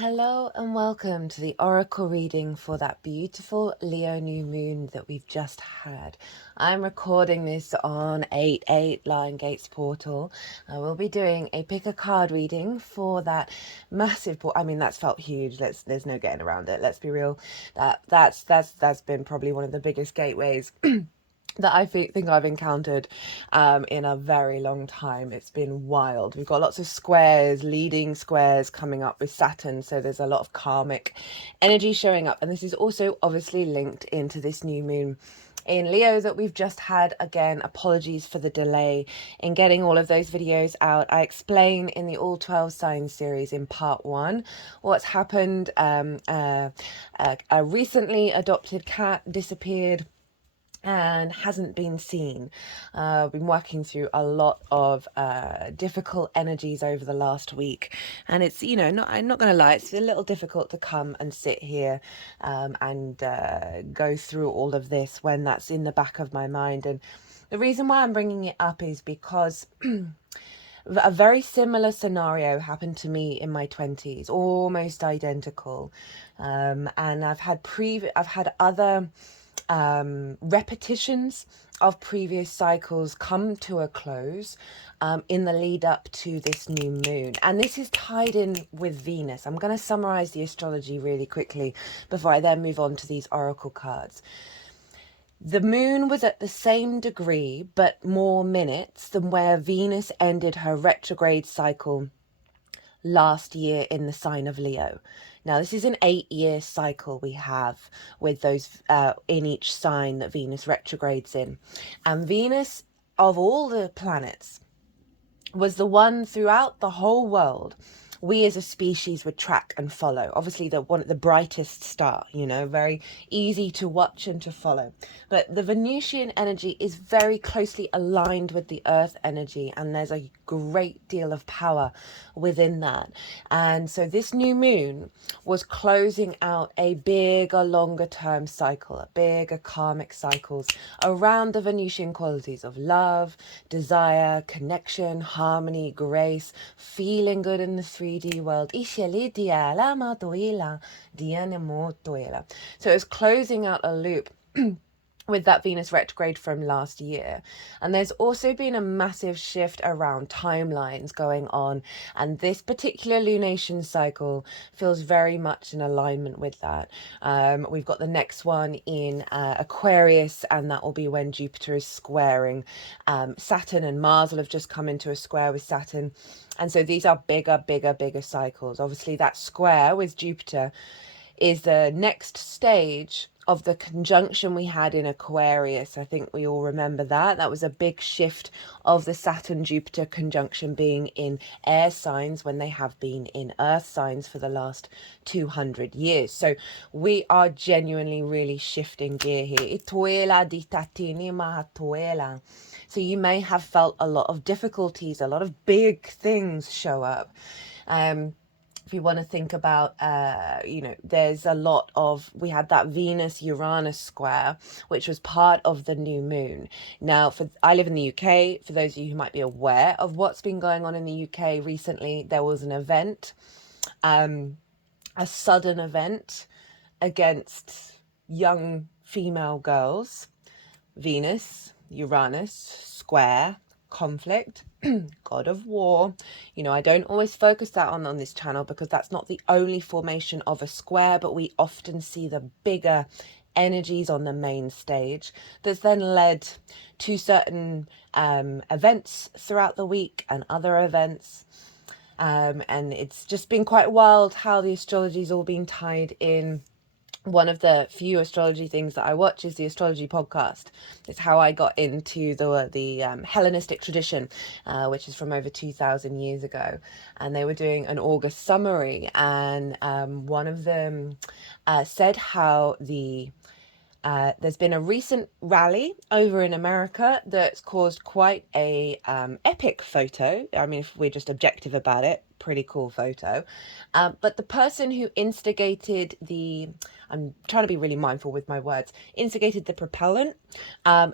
Hello and welcome to the oracle reading for that beautiful Leo new moon that we've just had. I'm recording this on 8/8 Lion Gates portal. I will be doing a pick a card reading for that massive I mean, that's felt huge. There's no getting around it. Let's be real. That's been probably one of the biggest gateways that I think I've encountered in a very long time. It's been wild. We've got lots of squares, leading squares coming up with Saturn, so there's a lot of karmic energy showing up, and this is also obviously linked into this new moon in Leo that we've just had. Again, apologies for the delay in getting all of those videos out. I explain in the All 12 Signs series in part 1 what's happened. A recently adopted cat disappeared and hasn't been seen. Been working through a lot of difficult energies over the last week, and it's, I'm not gonna lie, it's a little difficult to come and sit here and go through all of this when that's in the back of my mind. And the reason why I'm bringing it up is because a very similar scenario happened to me in my 20s, almost identical, and I've had other repetitions of previous cycles come to a close in the lead up to this new moon, and this is tied in with Venus. I'm going to summarize the astrology really quickly before I then move on to these oracle cards. The moon was at the same degree but more minutes than where Venus ended her retrograde cycle last year in the sign of Leo. Now, this is an 8-year cycle we have with those in each sign that Venus retrogrades in. And Venus, of all the planets, was the one throughout the whole world we as a species would track and follow. Obviously the brightest star, very easy to watch and to follow. But the Venusian energy is very closely aligned with the earth energy, and there's a great deal of power within that. And so this new moon was closing out a bigger, longer term cycle, a bigger karmic cycles around the Venusian qualities of love, desire, connection, harmony, grace, feeling good in the 3D world. So it's closing out a loop with that Venus retrograde from last year. And there's also been a massive shift around timelines going on, and this particular lunation cycle feels very much in alignment with that. We've got the next one in Aquarius, and that will be when Jupiter is squaring Saturn, and Mars will have just come into a square with Saturn. And so these are bigger cycles. Obviously that square with Jupiter is the next stage of the conjunction we had in Aquarius. I think we all remember that. That was a big shift of the Saturn-Jupiter conjunction being in air signs when they have been in earth signs for the last 200 years. So we are genuinely really shifting gear here. So you may have felt a lot of difficulties, a lot of big things show up. If you want to think about, there's a lot of, we had that Venus-Uranus square, which was part of the new moon. Now, I live in the UK. For those of you who might be aware of what's been going on in the UK recently, there was an event, a sudden event against young female girls. Venus, Uranus, square, conflict, god of war. I don't always focus that on this channel because that's not the only formation of a square, but we often see the bigger energies on the main stage that's then led to certain events throughout the week and other events. And it's just been quite wild how the astrology's all been tied in. One of the few astrology things that I watch is the astrology podcast. It's how I got into the Hellenistic tradition, which is from over 2,000 years ago. And they were doing an August summary, and one of them said how there's been a recent rally over in America that's caused quite a epic photo. I mean, if we're just objective about it, pretty cool photo. But the person who instigated I'm trying to be really mindful with my words, instigated the propellant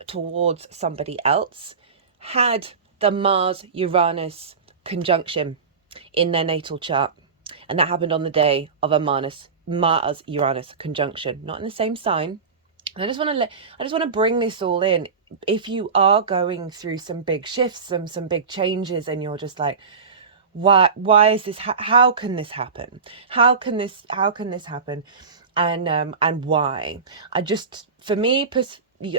towards somebody else, had the Mars-Uranus conjunction in their natal chart. And that happened on the day of a Mars Uranus conjunction, not in the same sign. And I just want to bring this all in. If you are going through some big shifts, some big changes, and you're just like, why is this, how can this happen, how can this happen, and why? I just, for me,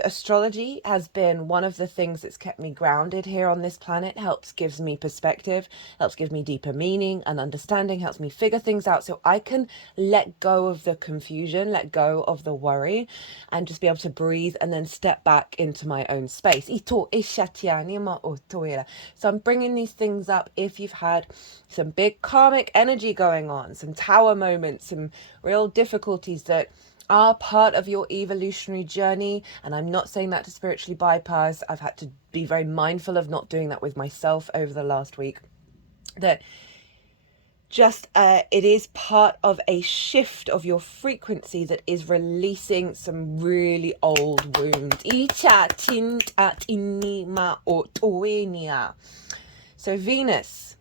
astrology has been one of the things that's kept me grounded here on this planet. Gives me perspective, helps give me deeper meaning and understanding, helps me figure things out so I can let go of the confusion, let go of the worry, and just be able to breathe and then step back into my own space. So I'm bringing these things up if you've had some big karmic energy going on, some tower moments, some real difficulties that are part of your evolutionary journey. And I'm not saying that to spiritually bypass. I've had to be very mindful of not doing that with myself over the last week. That just it is part of a shift of your frequency that is releasing some really old wounds. So Venus,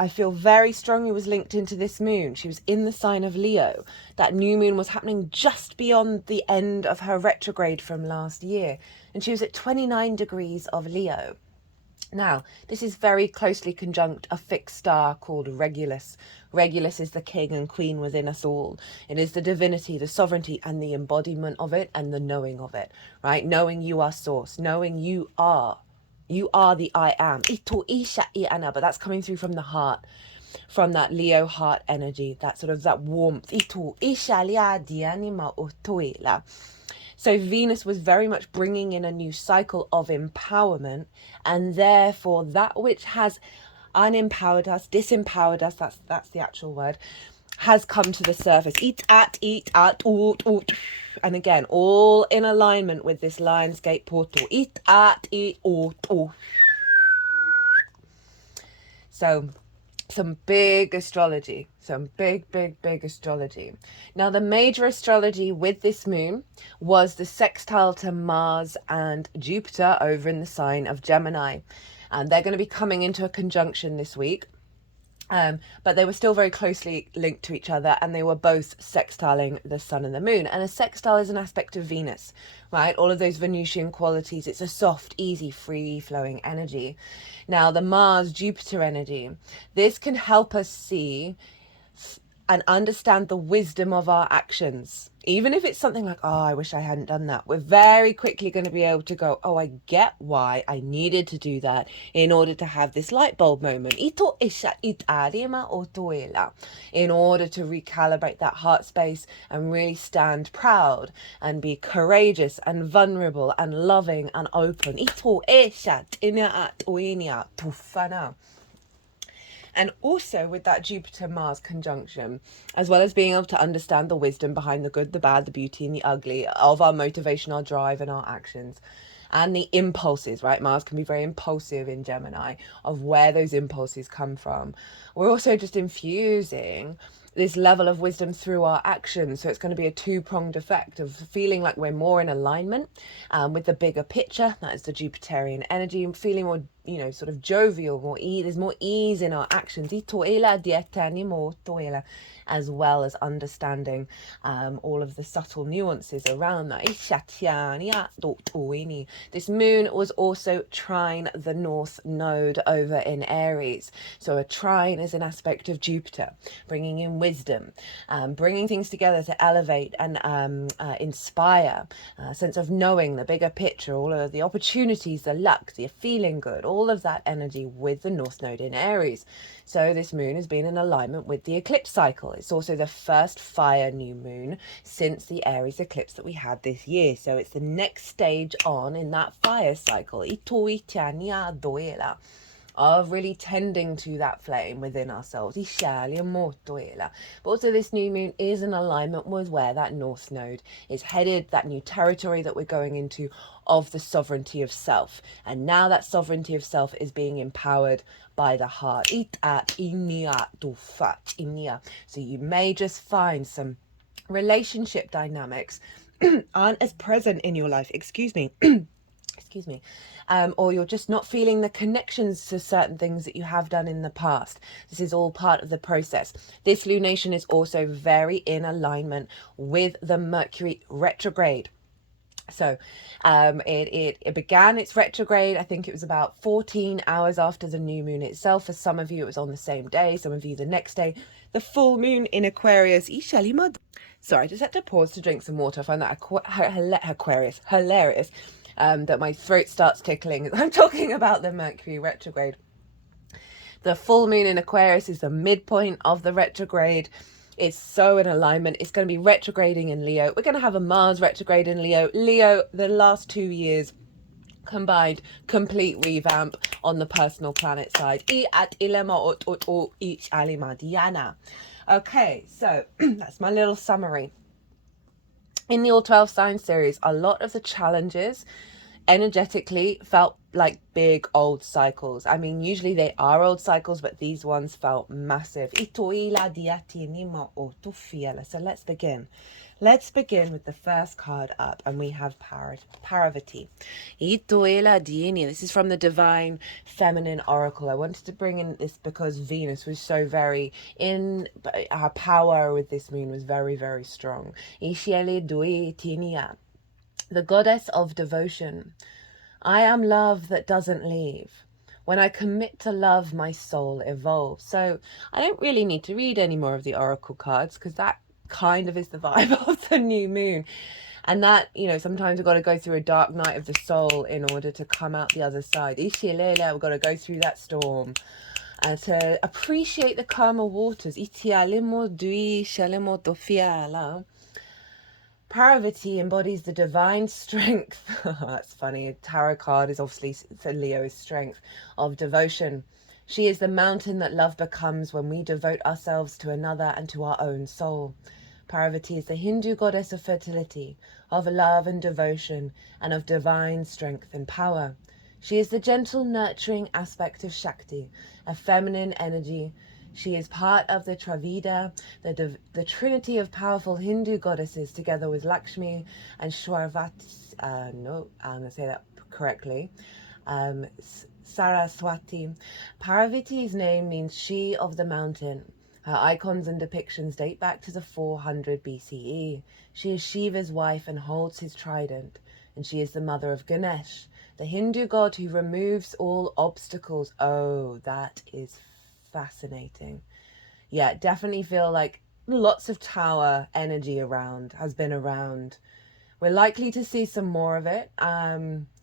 I feel very strongly, was linked into this moon. She was in the sign of Leo. That new moon was happening just beyond the end of her retrograde from last year. And she was at 29 degrees of Leo. Now, this is very closely conjunct a fixed star called Regulus. Regulus is the king and queen within us all. It is the divinity, the sovereignty, and the embodiment of it, and the knowing of it, right? Knowing you are source, knowing you are the I am. But that's coming through from the heart, from that Leo heart energy, that sort of that warmth. So Venus was very much bringing in a new cycle of empowerment, and therefore that which has unempowered us, disempowered us, that's the actual word, has come to the surface. And again, all in alignment with this Lionsgate portal. So some big astrology, some big astrology. Now, the major astrology with this moon was the sextile to Mars and Jupiter over in the sign of Gemini. And they're going to be coming into a conjunction this week. But they were still very closely linked to each other, and they were both sextiling the sun and the moon. And a sextile is an aspect of Venus, right? All of those Venusian qualities. It's a soft, easy, free-flowing energy. Now, the Mars-Jupiter energy, this can help us see and understand the wisdom of our actions. Even if it's something like, oh, I wish I hadn't done that, we're very quickly going to be able to go, oh, I get why I needed to do that in order to have this light bulb moment. In order to recalibrate that heart space and really stand proud and be courageous and vulnerable and loving and open. And also with that Jupiter-Mars conjunction, as well as being able to understand the wisdom behind the good, the bad, the beauty and the ugly of our motivation, our drive and our actions, and the impulses, right? Mars can be very impulsive in Gemini, of where those impulses come from. We're also just infusing this level of wisdom through our actions. So it's going to be a two-pronged effect of feeling like we're more in alignment with the bigger picture. That is the Jupiterian energy, and feeling more, sort of jovial, there's more ease in our actions. As well as understanding all of the subtle nuances around that. This moon was also trine the North Node over in Aries. So a trine is an aspect of Jupiter, bringing in wisdom, bringing things together to elevate and inspire, a sense of knowing the bigger picture, all of the opportunities, the luck, the feeling good, all of that energy with the North Node in Aries. So this moon has been in alignment with the eclipse cycle. It's also the first fire new moon since the Aries eclipse that we had this year. So it's the next stage on in that fire cycle of really tending to that flame within ourselves. But also this new moon is in alignment with where that North Node is headed, that new territory that we're going into of the sovereignty of self. And now that sovereignty of self is being empowered by the heart. So you may just find some relationship dynamics aren't as present in your life, excuse me, or you're just not feeling the connections to certain things that you have done in the past. This is all part of the process. This lunation is also very in alignment with the Mercury retrograde. So it began its retrograde. I think it was about 14 hours after the new moon itself. For some of you, it was on the same day. Some of you, the next day. The full moon in Aquarius. Sorry, I just had to pause to drink some water. I find that Aquarius hilarious. That my throat starts tickling as I'm talking about the Mercury retrograde. The full moon in Aquarius is the midpoint of the retrograde. It's so in alignment. It's going to be retrograding in Leo. We're going to have a Mars retrograde in Leo. Leo, the last 2 years combined, complete revamp on the personal planet side. Okay, so that's my little summary. In the All 12 Signs series, a lot of the challenges energetically felt like big old cycles. I mean, usually they are old cycles, but these ones felt massive. So let's begin. Let's begin with the first card up, and we have Parvati. This is from the Divine Feminine Oracle. I wanted to bring in this because Venus was so very in her power with this moon was very, very strong. The goddess of devotion. I am love that doesn't leave. When I commit to love, my soul evolves. So I don't really need to read any more of the oracle cards because that kind of is the vibe of the new moon. And that, you know, sometimes we've got to go through a dark night of the soul in order to come out the other side. We've got to go through that storm and to appreciate the calmer waters. Parvati embodies the divine strength. That's funny. A tarot card is obviously for Leo's strength of devotion. She is the mountain that love becomes when we devote ourselves to another and to our own soul. Parvati is the Hindu goddess of fertility, of love and devotion, and of divine strength and power. She is the gentle, nurturing aspect of Shakti, a feminine energy. She is part of the Travida, the trinity of powerful Hindu goddesses, together with Lakshmi and Shwarvati. I'm going to say that correctly. Saraswati. Parvati's name means she of the mountain. Her icons and depictions date back to the 400 BCE. She is Shiva's wife and holds his trident, and she is the mother of Ganesh, the Hindu god who removes all obstacles. Oh, that is fascinating. Yeah, definitely feel like lots of tower energy has been around. We're likely to see some more of it,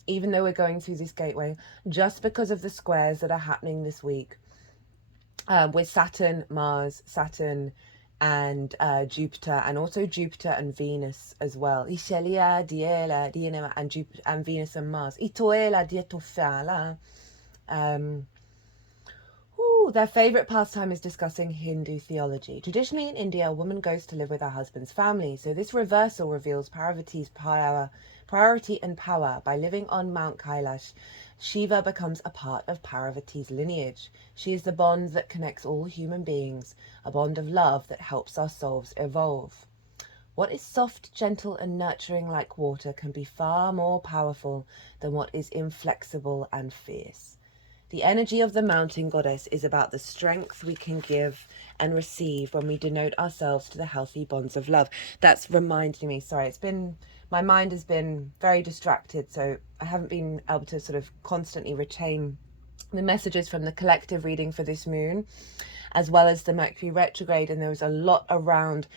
even though we're going through this gateway, just because of the squares that are happening this week with Saturn, Mars, Saturn and Jupiter, and also Jupiter and Venus as well. And Venus and Mars. Their favourite pastime is discussing Hindu theology. Traditionally in India, a woman goes to live with her husband's family, so this reversal reveals Parvati's priority and power. By living on Mount Kailash, Shiva becomes a part of Parvati's lineage. She is the bond that connects all human beings, a bond of love that helps our souls evolve. What is soft, gentle, and nurturing like water can be far more powerful than what is inflexible and fierce. The energy of the mountain goddess is about the strength we can give and receive when we denote ourselves to the healthy bonds of love. That's reminding me, sorry, my mind has been very distracted, so I haven't been able to sort of constantly retain the messages from the collective reading for this moon, as well as the Mercury retrograde, and there was a lot around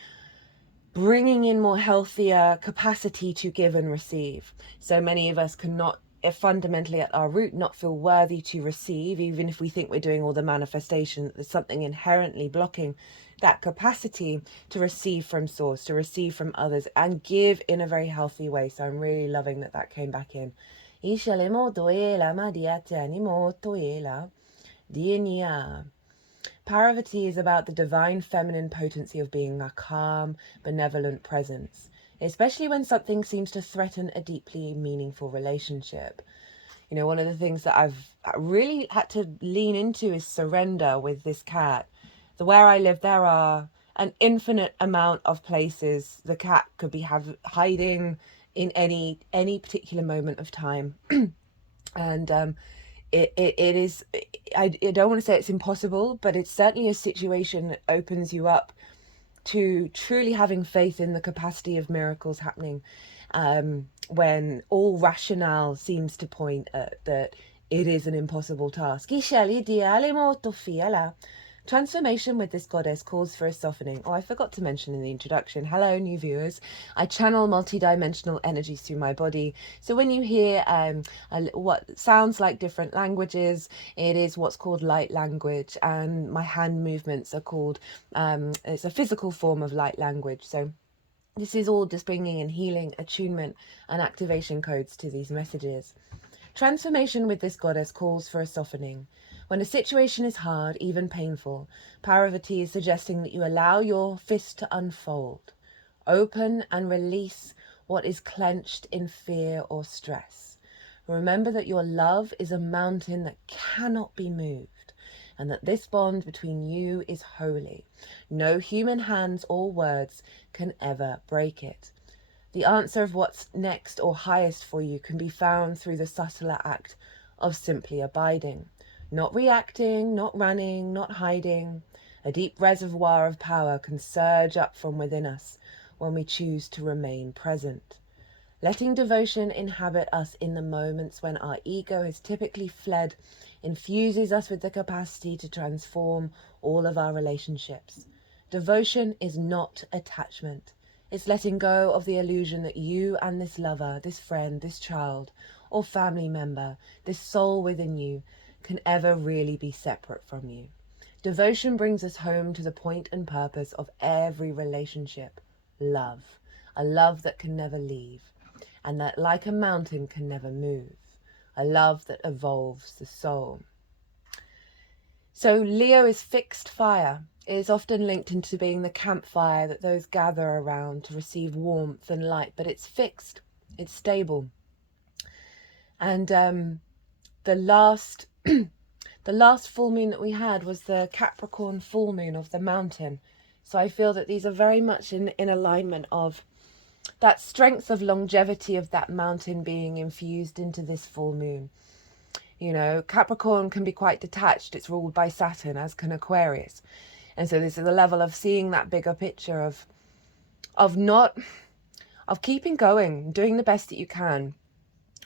bringing in more healthier capacity to give and receive. So many of us cannot fundamentally at our root not feel worthy to receive, even if we think we're doing all the manifestation. There's something inherently blocking that capacity to receive from source, to receive from others, and give in a very healthy way. So I'm really loving that came back in. Parvati is about the divine feminine potency of being a calm, benevolent presence, especially when something seems to threaten a deeply meaningful relationship. You know, one of the things that I've really had to lean into is surrender with this cat. Where I live, there are an infinite amount of places the cat could be hiding in any particular moment of time. And it is, I don't want to say it's impossible, but it's certainly a situation that opens you up to truly having faith in the capacity of miracles happening, when all rationale seems to point at that it is an impossible task. Transformation with this goddess calls for a softening. Oh, I forgot to mention in the introduction, hello new viewers, I channel multidimensional energies through my body. So when you hear what sounds like different languages, it is what's called light language, and my hand movements are called, it's a physical form of light language. So this is all just bringing in healing, attunement, and activation codes to these messages. Transformation with this goddess calls for a softening. When a situation is hard, even painful, Parvati is suggesting that you allow your fist to unfold. Open and release what is clenched in fear or stress. Remember that your love is a mountain that cannot be moved, and that this bond between you is holy. No human hands or words can ever break it. The answer of what's next or highest for you can be found through the subtler act of simply abiding. Not reacting, not running, not hiding. A deep reservoir of power can surge up from within us when we choose to remain present. Letting devotion inhabit us in the moments when our ego has typically fled infuses us with the capacity to transform all of our relationships. Devotion is not attachment. It's letting go of the illusion that you and this lover, this friend, this child, or family member, this soul within you, can ever really be separate from you. Devotion brings us home to the point and purpose of every relationship, love. A love that can never leave, and that, like a mountain, can never move. A love that evolves the soul. So Leo is fixed fire. It is often linked into being the campfire that those gather around to receive warmth and light, but it's fixed, it's stable. And the last full moon that we had was the Capricorn full moon of the mountain. So I feel that these are very much in alignment of that strength of longevity of that mountain being infused into this full moon. You know, Capricorn can be quite detached. It's ruled by Saturn, as can Aquarius. And so this is a level of seeing that bigger picture of keeping going, doing the best that you can,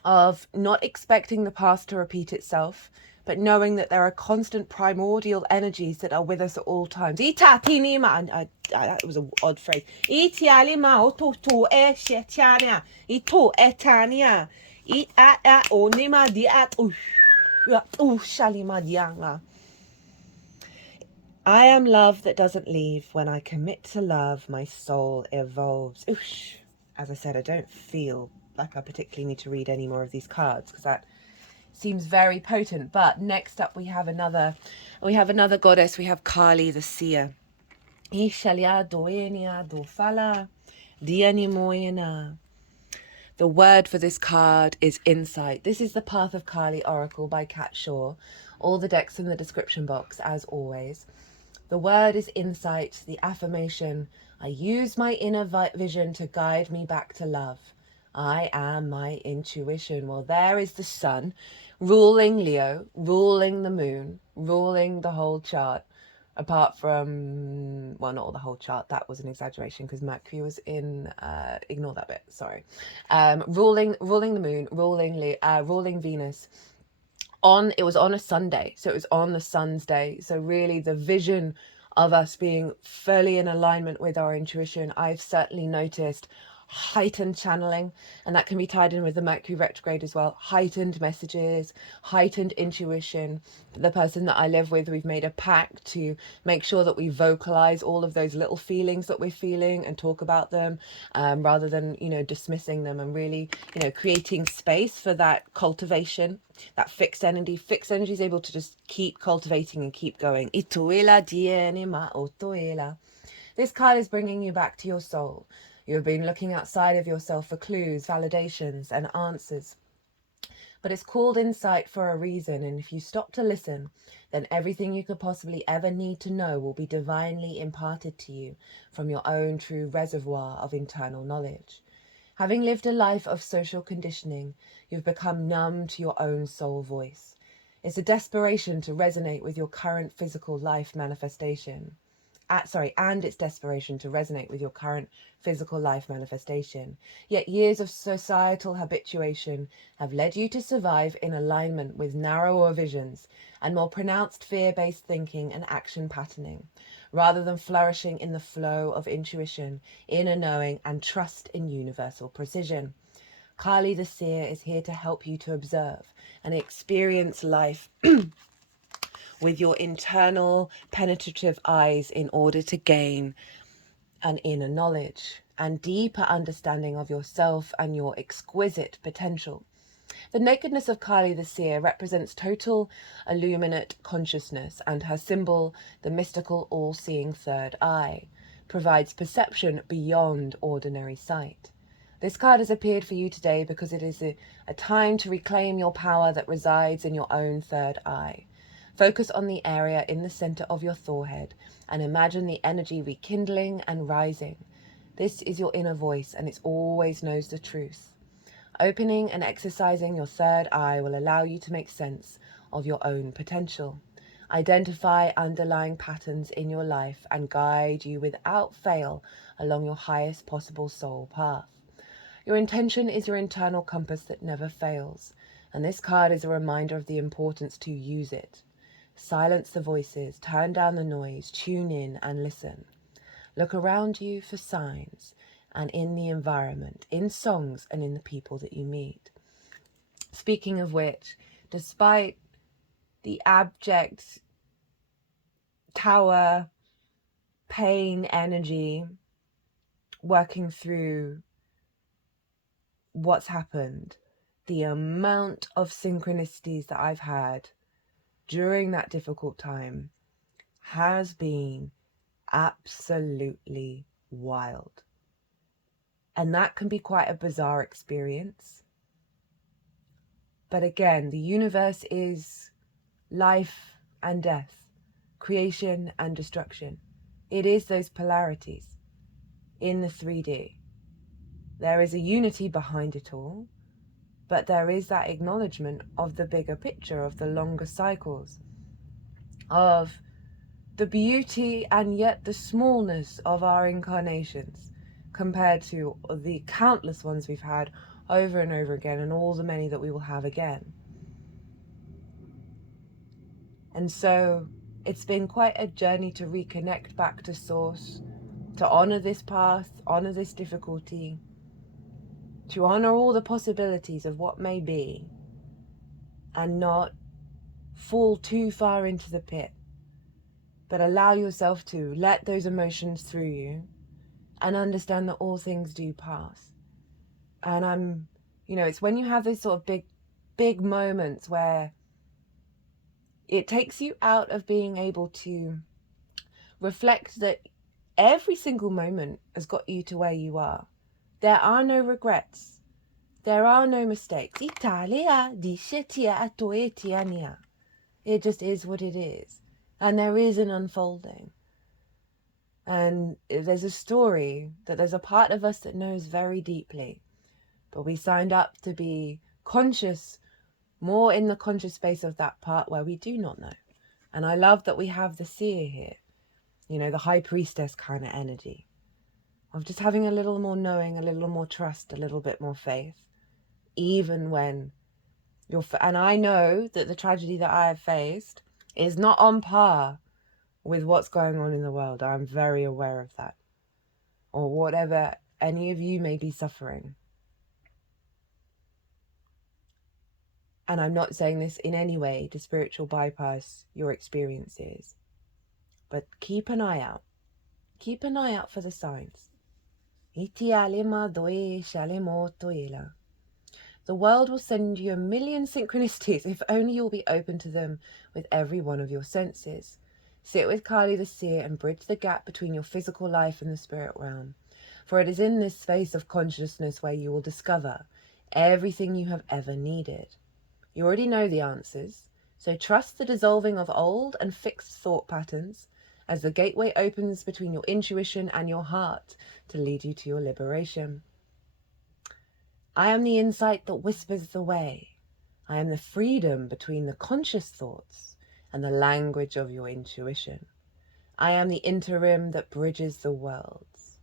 of not expecting the past to repeat itself, but knowing that there are constant primordial energies that are with us at all times. That was an odd phrase. I am love that doesn't leave. When I commit to love, my soul evolves. Oosh. As I said, I don't feel like I particularly need to read any more of these cards because that seems very potent. But next up we have another goddess. We have Kali the seer. The word for this card is insight. This is the Path of Kali Oracle by Kat Shaw. All the decks in the description box, as always. The word is insight, the affirmation. I use my inner vision to guide me back to love. I am my intuition. Well, there is the sun ruling Leo, ruling the moon, ruling the whole chart. Apart from, well, not all the whole chart. That was an exaggeration because Mercury was in, ignore that bit, sorry. Ruling the moon, ruling Venus. It was on a Sunday, so it was on the sun's day. So really the vision of us being fully in alignment with our intuition, I've certainly noticed heightened channeling, and that can be tied in with the Mercury retrograde as well. Heightened messages, heightened intuition. The person that I live with, we've made a pact to make sure that we vocalize all of those little feelings that we're feeling and talk about them, rather than, you know, dismissing them, and really, you know, creating space for that cultivation, that fixed energy. Fixed energy is able to just keep cultivating and keep going. This card is bringing you back to your soul. You have been looking outside of yourself for clues, validations, and answers. But it's called insight for a reason, and if you stop to listen, then everything you could possibly ever need to know will be divinely imparted to you from your own true reservoir of internal knowledge. Having lived a life of social conditioning, you've become numb to your own soul voice. It's a desperation to resonate with your current physical life manifestation. And its desperation to resonate with your current physical life manifestation. Yet years of societal habituation have led you to survive in alignment with narrower visions and more pronounced fear-based thinking and action patterning, rather than flourishing in the flow of intuition, inner knowing, and trust in universal precision. Kali the Seer is here to help you to observe and experience life with your internal penetrative eyes in order to gain an inner knowledge and deeper understanding of yourself and your exquisite potential. The nakedness of Kali the Seer represents total illuminate consciousness, and her symbol, the mystical all-seeing third eye, provides perception beyond ordinary sight. This card has appeared for you today because it is a time to reclaim your power that resides in your own third eye. Focus on the area in the center of your forehead and imagine the energy rekindling and rising. This is your inner voice, and it always knows the truth. Opening and exercising your third eye will allow you to make sense of your own potential, identify underlying patterns in your life, and guide you without fail along your highest possible soul path. Your intention is your internal compass that never fails, and this card is a reminder of the importance to use it. Silence the voices, turn down the noise, tune in and listen. Look around you for signs, and in the environment, in songs, and in the people that you meet. Speaking of which, despite the abject tower pain energy working through what's happened, the amount of synchronicities that I've had during that difficult time has been absolutely wild. And that can be quite a bizarre experience. But again, the universe is life and death, creation and destruction. It is those polarities in the 3D. There is a unity behind it all, but there is that acknowledgement of the bigger picture, of the longer cycles, of the beauty and yet the smallness of our incarnations compared to the countless ones we've had over and over again, and all the many that we will have again. And so it's been quite a journey to reconnect back to source, to honor this path, honor this difficulty, to honor all the possibilities of what may be, and not fall too far into the pit, but allow yourself to let those emotions through you and understand that all things do pass. And it's when you have those sort of big moments where it takes you out of being able to reflect that every single moment has got you to where you are. There are no regrets. There are no mistakes. Italia dice tia a toi tia nia. It just is what it is. And there is an unfolding. And there's a story that there's a part of us that knows very deeply. But we signed up to be conscious, more in the conscious space of that part where we do not know. And I love that we have the seer here. The high priestess kind of energy. Of just having a little more knowing, a little more trust, a little bit more faith. Even when and I know that the tragedy that I have faced is not on par with what's going on in the world. I'm very aware of that. Or whatever any of you may be suffering. And I'm not saying this in any way to spiritual bypass your experiences. But keep an eye out. Keep an eye out for the signs. The world will send you a million synchronicities if only you'll be open to them with every one of your senses. Sit with Kali the Seer and bridge the gap between your physical life and the spirit realm. For it is in this space of consciousness where you will discover everything you have ever needed. You already know the answers, so trust the dissolving of old and fixed thought patterns as the gateway opens between your intuition and your heart to lead you to your liberation. I am the insight that whispers the way. I am the freedom between the conscious thoughts and the language of your intuition. I am the interim that bridges the worlds.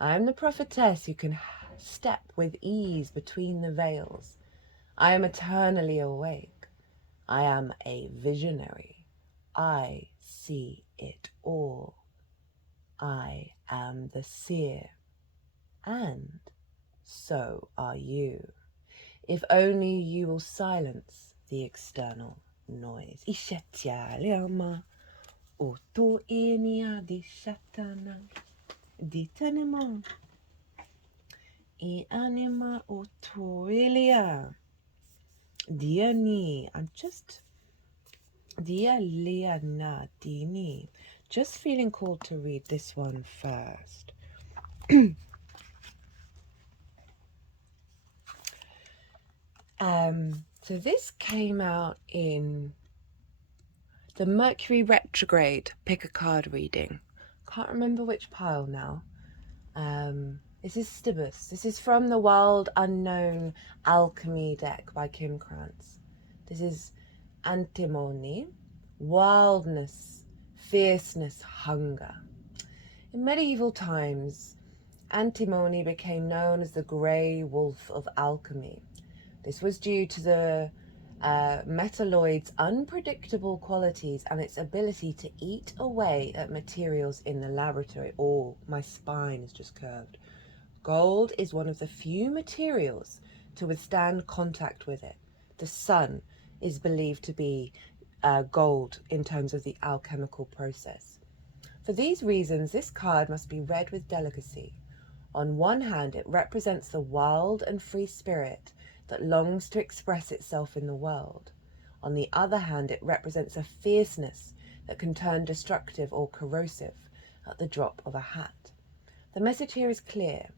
I am the prophetess who can step with ease between the veils. I am eternally awake. I am a visionary. I see it all. I am the seer. And so are you. If only you will silence the external noise. Ishetialema oto enia di shatana di tanema I anima oto elia diani. I'm just dia liana dini. Just feeling called to read this one first. So this came out in the Mercury retrograde pick a card reading. Can't remember which pile now. This is Stibus. This is from the Wild Unknown Alchemy deck by Kim Krantz. This is antimony, wildness, fierceness, hunger. In medieval times, antimony became known as the grey wolf of alchemy. This was due to the metalloid's unpredictable qualities and its ability to eat away at materials in the laboratory. Oh, my spine is just curved. Gold is one of the few materials to withstand contact with it. The sun is believed to be gold in terms of the alchemical process. For these reasons, this card must be read with delicacy. On one hand, it represents the wild and free spirit that longs to express itself in the world. On the other hand, it represents a fierceness that can turn destructive or corrosive at the drop of a hat. The message here is clear.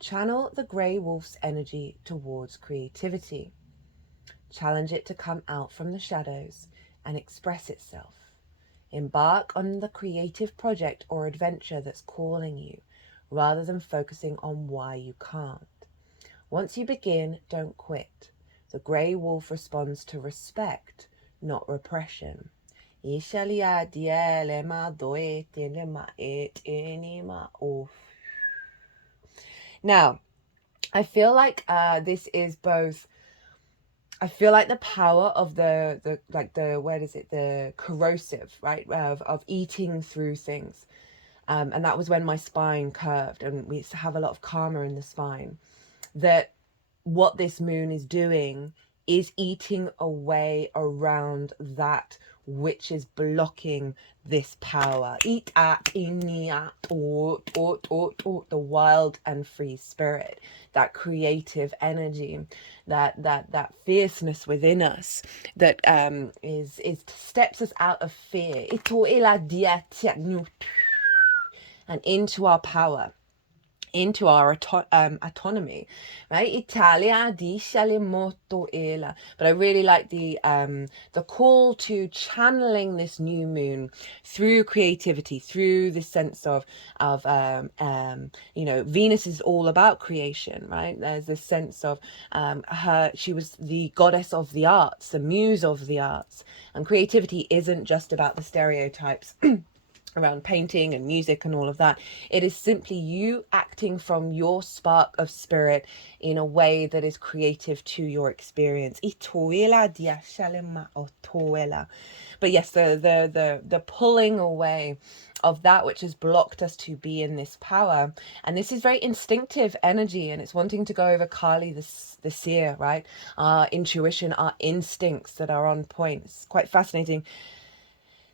Channel the grey wolf's energy towards creativity. Challenge it to come out from the shadows and express itself. Embark on the creative project or adventure that's calling you, rather than focusing on why you can't. Once you begin, don't quit. The grey wolf responds to respect, not repression. Now, I feel like this is both. I feel like the power of the corrosive, right, of eating through things, and that was when my spine curved, and we used to have a lot of karma in the spine. That what this moon is doing is eating away around that which is blocking this power. The wild and free spirit, that creative energy, that fierceness within us that is steps us out of fear and into our power, into our autonomy, right? Italia di molto ela. But I really like the call to channeling this new moon through creativity, through this sense of Venus is all about creation, right? There's this sense of she was the goddess of the arts, the muse of the arts, and creativity isn't just about the stereotypes around painting and music and all of that. It is simply you acting from your spark of spirit in a way that is creative to your experience. But yes, the pulling away of that which has blocked us to be in this power. And this is very instinctive energy, and it's wanting to go over Kali, the seer, right? Our intuition, our instincts that are on point. It's quite fascinating.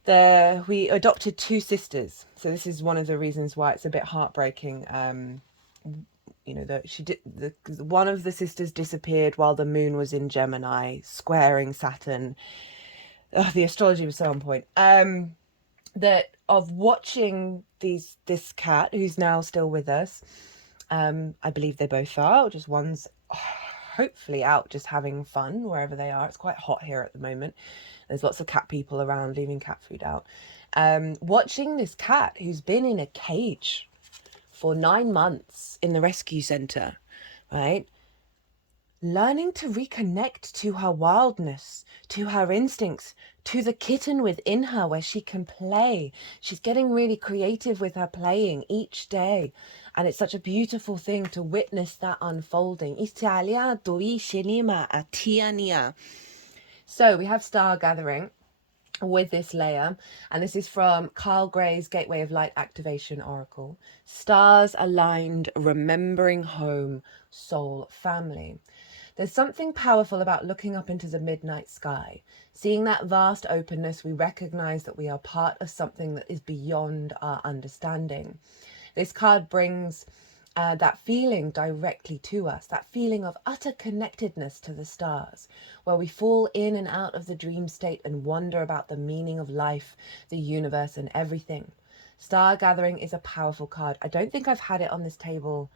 We adopted two sisters, so this is one of the reasons why it's a bit heartbreaking. One of the sisters disappeared while the moon was in Gemini, squaring Saturn. The astrology was so on point. That of watching this cat who's now still with us. I believe they both are. Just one's hopefully out just having fun wherever they are. It's quite hot here at the moment. There's lots of cat people around leaving cat food out. Watching this cat who's been in a cage for 9 months in the rescue centre, right? learning to reconnect to her wildness, to her instincts, to the kitten within her where she can play. She's getting really creative with her playing each day. And it's such a beautiful thing to witness that unfolding. So we have star gathering with this layer, and this is from Carl Gray's Gateway of Light Activation Oracle. Stars aligned, remembering home, soul, family. There's something powerful about looking up into the midnight sky. Seeing that vast openness, we recognize that we are part of something that is beyond our understanding. This card brings that feeling directly to us, that feeling of utter connectedness to the stars, where we fall in and out of the dream state and wonder about the meaning of life, the universe, and everything. Star Gathering is a powerful card. I don't think I've had it on this table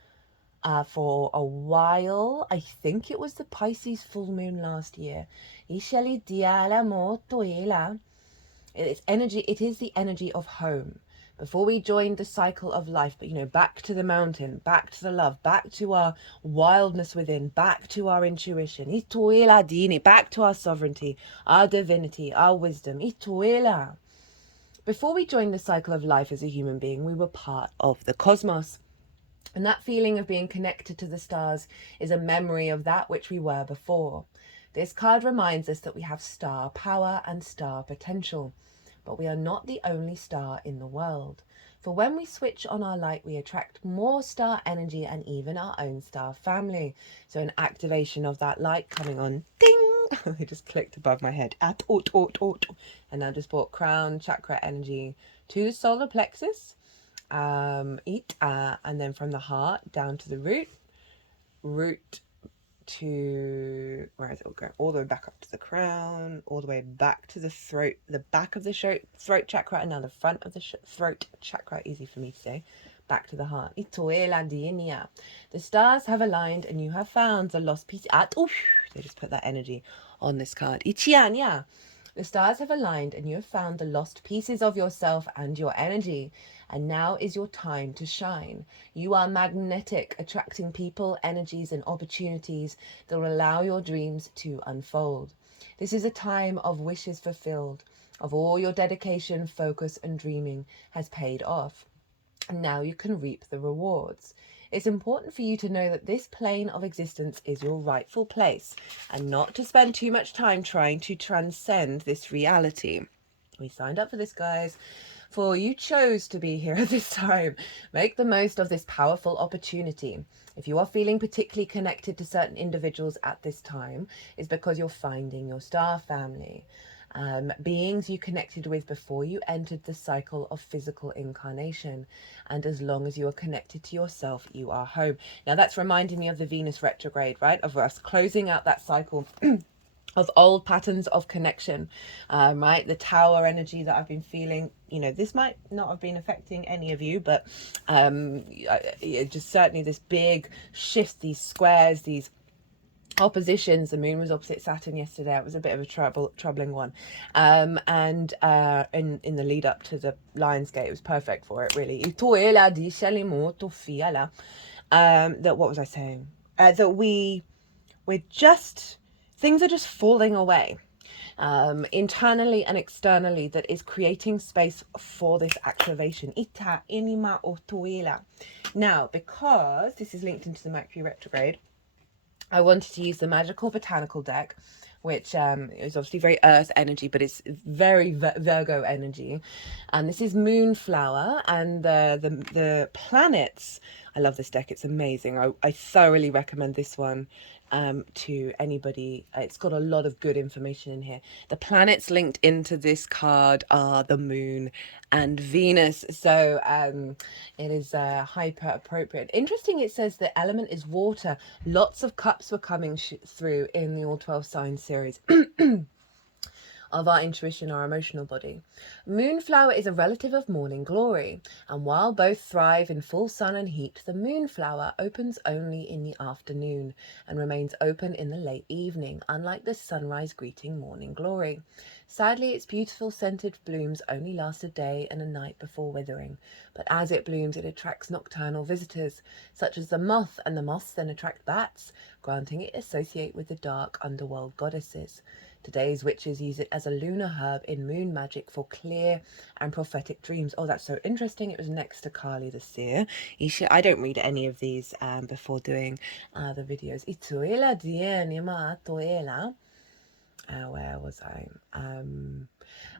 for a while. I think it was the Pisces full moon last year. It's energy. It is the energy of home. Before we joined the cycle of life, but back to the mountain, back to the love, back to our wildness within, back to our intuition, back to our sovereignty, our divinity, our wisdom. Before we joined the cycle of life as a human being, we were part of the cosmos. And that feeling of being connected to the stars is a memory of that which we were before. This card reminds us that we have star power and star potential. But we are not the only star in the world. For when we switch on our light, we attract more star energy and even our own star family. So an activation of that light coming on, ding! It just clicked above my head. And I just brought crown chakra energy to the solar plexus. And then from the heart down to the root to, where is it going? All the way back up to the crown, all the way back to the throat, the back of the throat chakra, and now the front of the throat chakra, easy for me to say, back to the heart. The stars have aligned and you have found the lost piece. They just put that energy on this card. The stars have aligned and you have found the lost pieces of yourself and your energy. And now is your time to shine. You are magnetic, attracting people, energies, and opportunities that will allow your dreams to unfold. This is a time of wishes fulfilled, of all your dedication, focus, and dreaming has paid off. And now you can reap the rewards. It's important for you to know that this plane of existence is your rightful place and not to spend too much time trying to transcend this reality. We signed up for this, guys, for you chose to be here at this time. Make the most of this powerful opportunity. If you are feeling particularly connected to certain individuals at this time, it's because you're finding your star family. Beings you connected with before you entered the cycle of physical incarnation. And as long as you are connected to yourself, you are home. Now that's reminding me of the Venus retrograde, right? Of us closing out that cycle of old patterns of connection, right? The tower energy that I've been feeling, this might not have been affecting any of you, but just certainly this big shift, these squares, these oppositions. The moon was opposite Saturn yesterday. It was a bit of a troubling one, and in the lead up to the Lionsgate, it was perfect for it, really. That, what was I saying? That we're just, things are just falling away, internally and externally, that is creating space for this activation. Now, because this is linked into the Mercury retrograde, I wanted to use the Magical Botanical deck, which is obviously very earth energy, but it's very Virgo energy. And this is Moonflower, and the planets. I love this deck. It's amazing. I thoroughly recommend this one to anybody. It's got a lot of good information in here. The planets linked into this card are the Moon and Venus, so it is hyper appropriate. Interesting, it says the element is water. Lots of cups were coming through in the All 12 Signs series. of our intuition, our emotional body. Moonflower is a relative of morning glory, and while both thrive in full sun and heat, the moonflower opens only in the afternoon and remains open in the late evening, unlike the sunrise greeting morning glory. Sadly, its beautiful scented blooms only last a day and a night before withering, but as it blooms it attracts nocturnal visitors, such as the moth, and the moths then attract bats, granting it associate with the dark underworld goddesses. Today's witches use it as a lunar herb in moon magic for clear and prophetic dreams. Oh, that's so interesting. It was next to Kali the Seer. I don't read any of these before doing the videos. Ituela dienima toela. Where was I?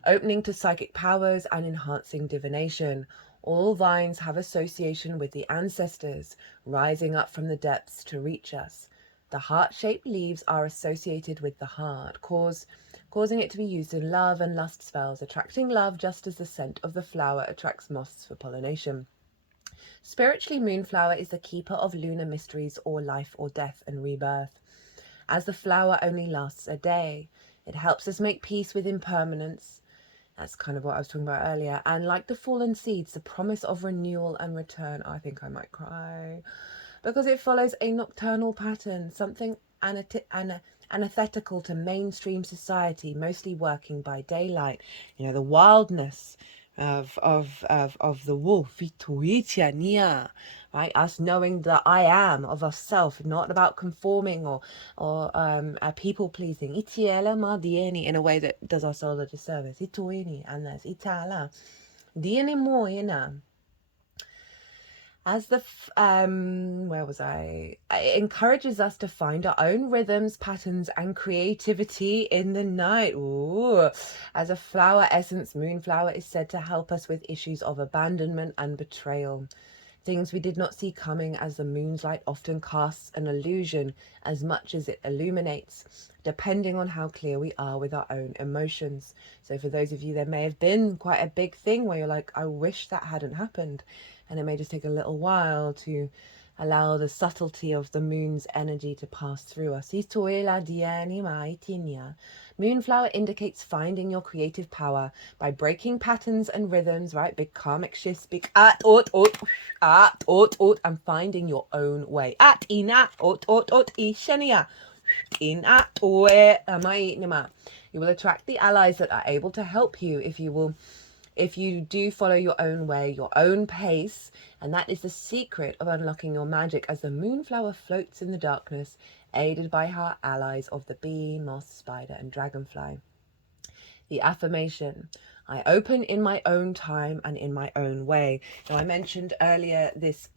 Opening to psychic powers and enhancing divination. All vines have association with the ancestors, rising up from the depths to reach us. The heart-shaped leaves are associated with the heart, causing it to be used in love and lust spells, attracting love just as the scent of the flower attracts moths for pollination. Spiritually, Moonflower is the keeper of lunar mysteries or life or death and rebirth. As the flower only lasts a day, it helps us make peace with impermanence. That's kind of what I was talking about earlier. And like the fallen seeds, the promise of renewal and return. I think I might cry. Because it follows a nocturnal pattern, something antithetical to mainstream society, mostly working by daylight. You know, the wildness of the wolf, right? Us knowing the I am of ourself, not about conforming or people pleasing. In a way that does our soul a disservice. And there's itala. As the where was I? It encourages us to find our own rhythms, patterns, and creativity in the night. Ooh. As a flower essence, Moonflower is said to help us with issues of abandonment and betrayal. Things we did not see coming, as the moon's light often casts an illusion as much as it illuminates, depending on how clear we are with our own emotions. So for those of you, there may have been quite a big thing where you're like, I wish that hadn't happened. And it may just take a little while to allow the subtlety of the moon's energy to pass through us. Moonflower indicates finding your creative power by breaking patterns and rhythms, right? Big karmic shifts, big and finding your own way. You will attract the allies that are able to help you if you do follow your own way, your own pace, and that is the secret of unlocking your magic as the moonflower floats in the darkness, aided by her allies of the bee, moth, spider, and dragonfly. The affirmation: I open in my own time and in my own way. Now, I mentioned earlier this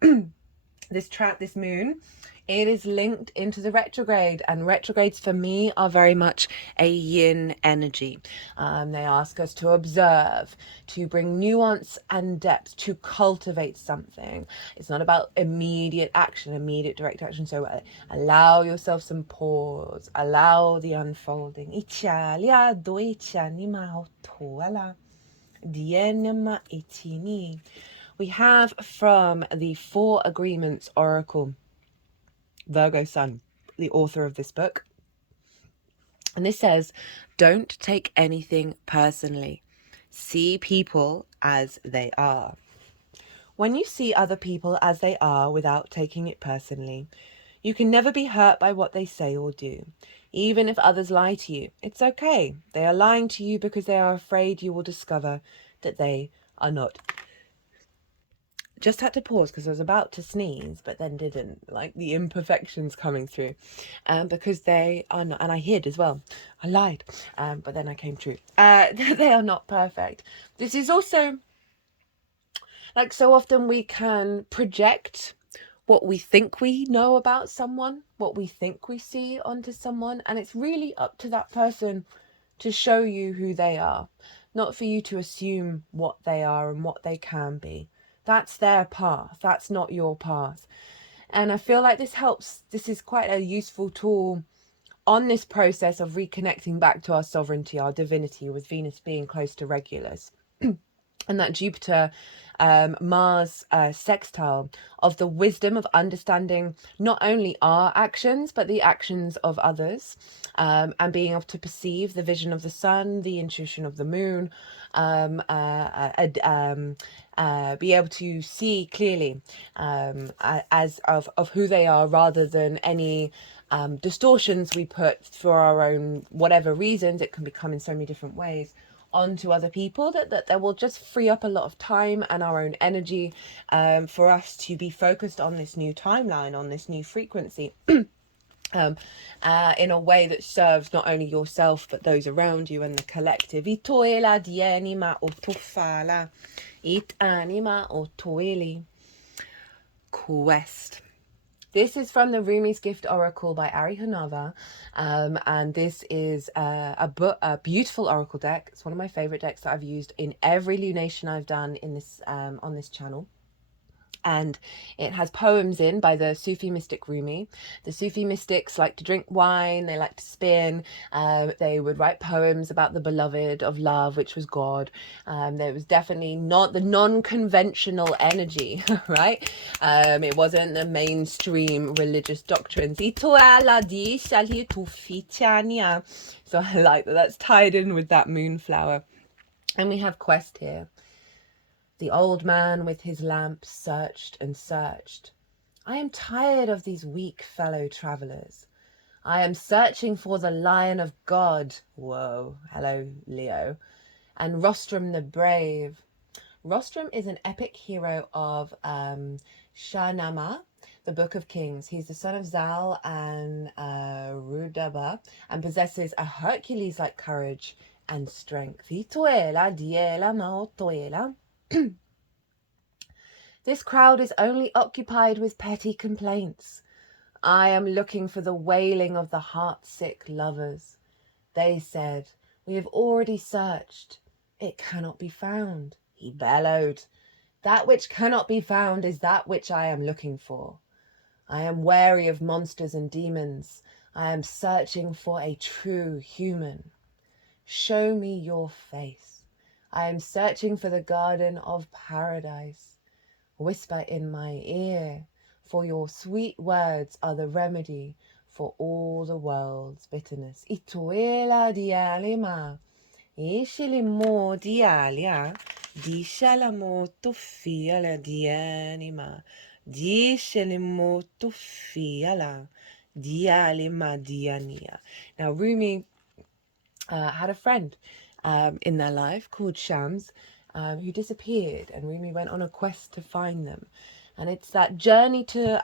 this moon, it is linked into the retrograde, and retrogrades for me are very much a yin energy. They ask us to observe, to bring nuance and depth, to cultivate something. It's not about immediate action, immediate direct action. So allow yourself some pause, allow the unfolding. We have from the Four Agreements Oracle, Virgo Sun, the author of this book. And this says, don't take anything personally. See people as they are. When you see other people as they are without taking it personally, you can never be hurt by what they say or do. Even if others lie to you, it's okay. They are lying to you because they are afraid you will discover that they are not. Just had to pause because I was about to sneeze, but then didn't, like the imperfections coming through, because they are not, and I hid as well. I lied, but then I came true. They are not perfect. This is also, like, so often we can project what we think we know about someone, what we think we see onto someone, and it's really up to that person to show you who they are, not for you to assume what they are and what they can be. That's their path. That's not your path. And I feel like this helps. This is quite a useful tool on this process of reconnecting back to our sovereignty, our divinity, with Venus being close to Regulus. and that Jupiter Mars sextile of the wisdom of understanding not only our actions but the actions of others, and being able to perceive the vision of the sun, the intuition of the moon, be able to see clearly as of who they are, rather than any distortions we put for our own whatever reasons. It can become in so many different ways onto other people, that will just free up a lot of time and our own energy for us to be focused on this new timeline, on this new frequency, in a way that serves not only yourself but those around you and the collective. Itoela dienima otofala, it anima otoeli. Quest. This is from the Rumi's Gift Oracle by Ari Hunava, and this is a beautiful oracle deck. It's one of my favorite decks that I've used in every lunation I've done in this on this channel. And it has poems in by the Sufi mystic Rumi. The Sufi mystics like to drink wine, they like to spin, they would write poems about the beloved of love, which was God. There was definitely not the non-conventional energy, right? It wasn't the mainstream religious doctrines. So I like that that's tied in with that moonflower. And we have quest here. The old man with his lamp searched and searched. I am tired of these weak fellow travellers. I am searching for the Lion of God. Whoa, hello, Leo. And Rostrum the Brave. Rostrum is an epic hero of Shahnameh, the Book of Kings. He's the son of Zal and Rudaba, and possesses a Hercules-like courage and strength. This crowd is only occupied with petty complaints. I am looking for the wailing of the heart-sick lovers. They said, we have already searched. It cannot be found. He bellowed. That which cannot be found is that which I am looking for. I am wary of monsters and demons. I am searching for a true human. Show me your face. I am searching for the garden of paradise. Whisper in my ear, for your sweet words are the remedy for all the world's bitterness. Ituela dialima, ishilimo dialia, dishalamo tufiala dianima, dishalimo tufiala, dialima diania. Now, Rumi had a friend in their life called Shams, who disappeared, and Rumi went on a quest to find them. And it's that journey to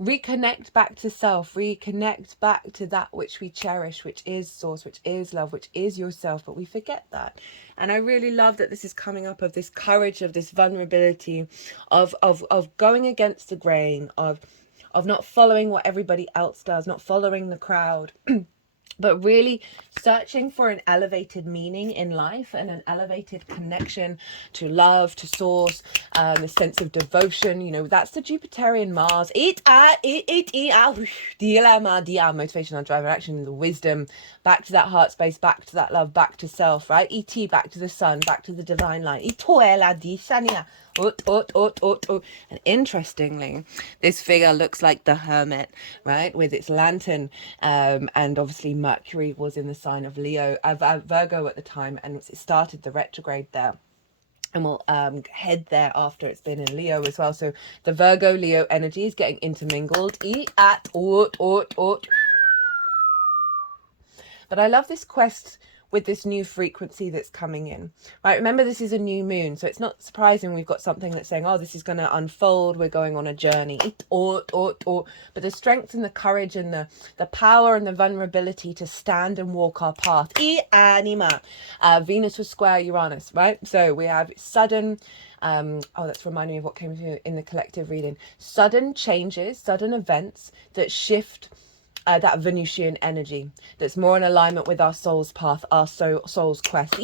reconnect back to self, reconnect back to that which we cherish, which is source, which is love, which is yourself, but we forget that. And I really love that this is coming up, of this courage, of this vulnerability, of going against the grain, of not following what everybody else does, not following the crowd. But really searching for an elevated meaning in life and an elevated connection to love, to source, a sense of devotion. You know, that's the Jupiterian Mars. Motivational drive and action, the wisdom, back to that heart space, back to that love, back to self, right? Et, back to the sun, back to the divine light. And interestingly, this figure looks like the hermit, right, with its lantern, and obviously Mercury was in the sign of Leo, Virgo at the time, and it started the retrograde there, and we'll head there after it's been in Leo as well. So the Virgo Leo energy is getting intermingled. But I love this quest with this new frequency that's coming in, right? Remember, this is a new moon, so it's not surprising we've got something that's saying, oh, this is going to unfold, we're going on a journey. But the strength and the courage and the power and the vulnerability to stand and walk our path. Venus was square Uranus, right? So we have sudden, that's reminding me of what came to in the collective reading. Sudden changes, sudden events that shift that Venusian energy that's more in alignment with our soul's path, our soul's quest.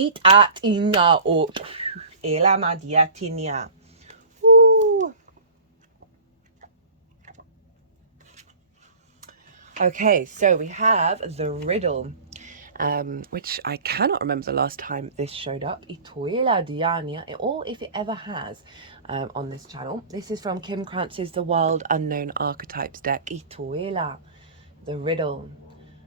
Okay, so we have the riddle. which I cannot remember the last time this showed up, Itoela Diania, or if it ever has on this channel. This is from Kim Krantz's The Wild Unknown Archetypes deck, Itoela, the riddle,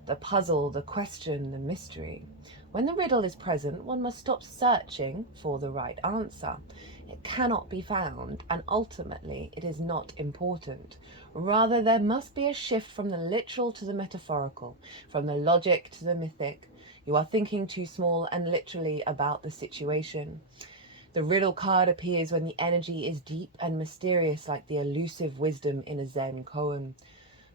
the puzzle, the question, the mystery. When the riddle is present, one must stop searching for the right answer. It cannot be found, and ultimately it is not important. Rather, there must be a shift from the literal to the metaphorical, from the logic to the mythic. You are thinking too small and literally about the situation. The riddle card appears when the energy is deep and mysterious, like the elusive wisdom in a Zen koan.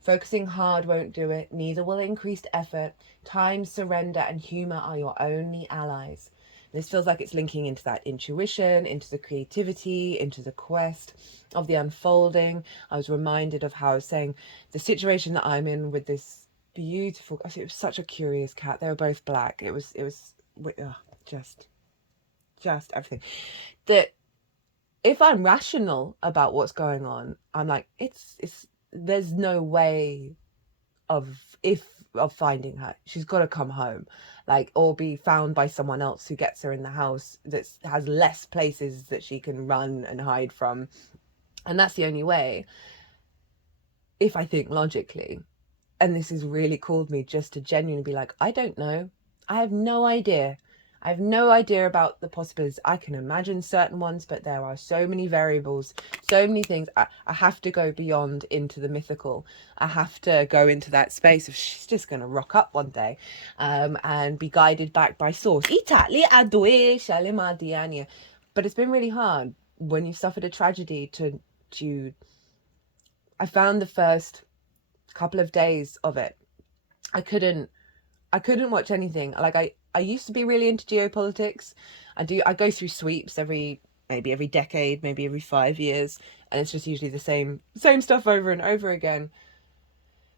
Focusing hard won't do it, neither will increased effort. Time, surrender, and humor are your only allies. This feels like it's linking into that intuition, into the creativity, into the quest of the unfolding. I was reminded of how I was saying the situation that I'm in with this beautiful, it was such a curious cat. They were both black. It was just everything. That if I'm rational about what's going on, I'm like, there's no way of finding her. She's got to come home, like, or be found by someone else who gets her in the house that has less places that she can run and hide from. And that's the only way, if I think logically. And this has really called me just to genuinely be like, I don't know. I have no idea. I have no idea about the possibilities. I can imagine certain ones, but there are so many variables, so many things. I have to go beyond into the mythical. I have to go into that space of she's just going to rock up one day and be guided back by source. But it's been really hard when you've suffered a tragedy to I found the first couple of days of it, I couldn't watch anything. Like I used to be really into geopolitics. I go through sweeps maybe every decade, maybe every 5 years, and it's just usually the same stuff over and over again.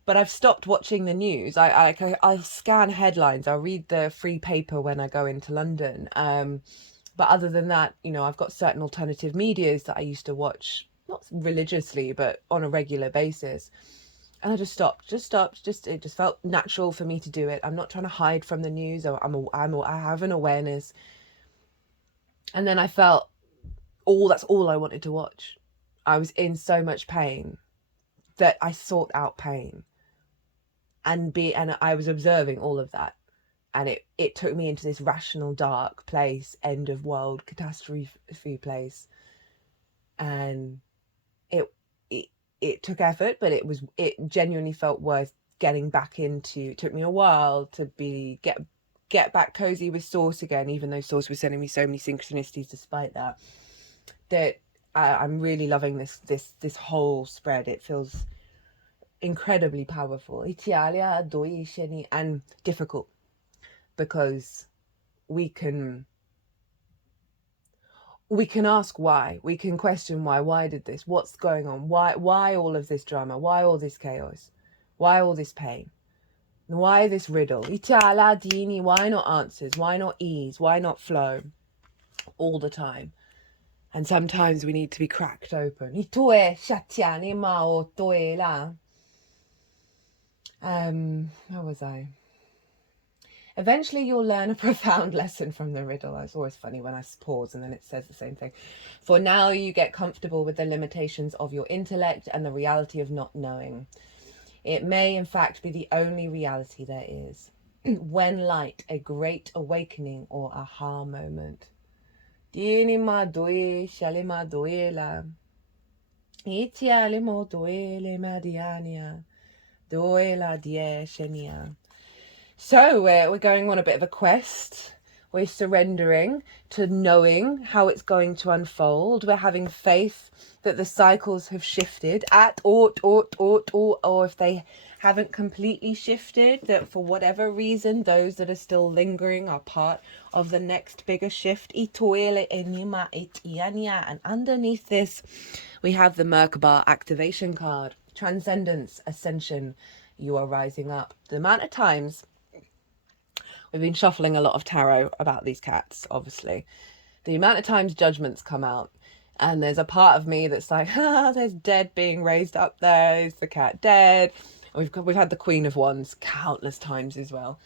But I've stopped watching the news. I'll scan headlines. I'll read the free paper when I go into London. But other than that, I've got certain alternative medias that I used to watch, not religiously, but on a regular basis. And I just stopped. It just felt natural for me to do it. I'm not trying to hide from the news. I have an awareness. And then I felt that's all I wanted to watch. I was in so much pain that I sought out pain, and I was observing all of that. And it took me into this rational, dark place, end of world catastrophe place. And it took effort, but it genuinely felt worth getting back into. It took me a while to get back cozy with Source again, even though Source was sending me so many synchronicities despite that. I'm really loving this whole spread. It feels incredibly powerful and difficult, because we can ask why. We can question why did this? What's going on? Why all of this drama? Why all this chaos? Why all this pain? Why this riddle? Why not answers? Why not ease? Why not flow? All the time. And sometimes we need to be cracked open. How was I? Eventually you'll learn a profound lesson from the riddle. It's always funny when I pause and then it says the same thing. For now you get comfortable with the limitations of your intellect and the reality of not knowing. It may in fact be the only reality there is. When light, a great awakening or aha moment. So we're going on a bit of a quest. We're surrendering to knowing how it's going to unfold. We're having faith that the cycles have shifted or if they haven't completely shifted, that for whatever reason, those that are still lingering are part of the next bigger shift. And underneath this, we have the Merkaba activation card. Transcendence, ascension, you are rising up. The amount of times we've been shuffling a lot of tarot about these cats, obviously. The amount of times judgments come out, and there's a part of me that's like, there's dead being raised up there. Is the cat dead? We've had the Queen of Wands countless times as well.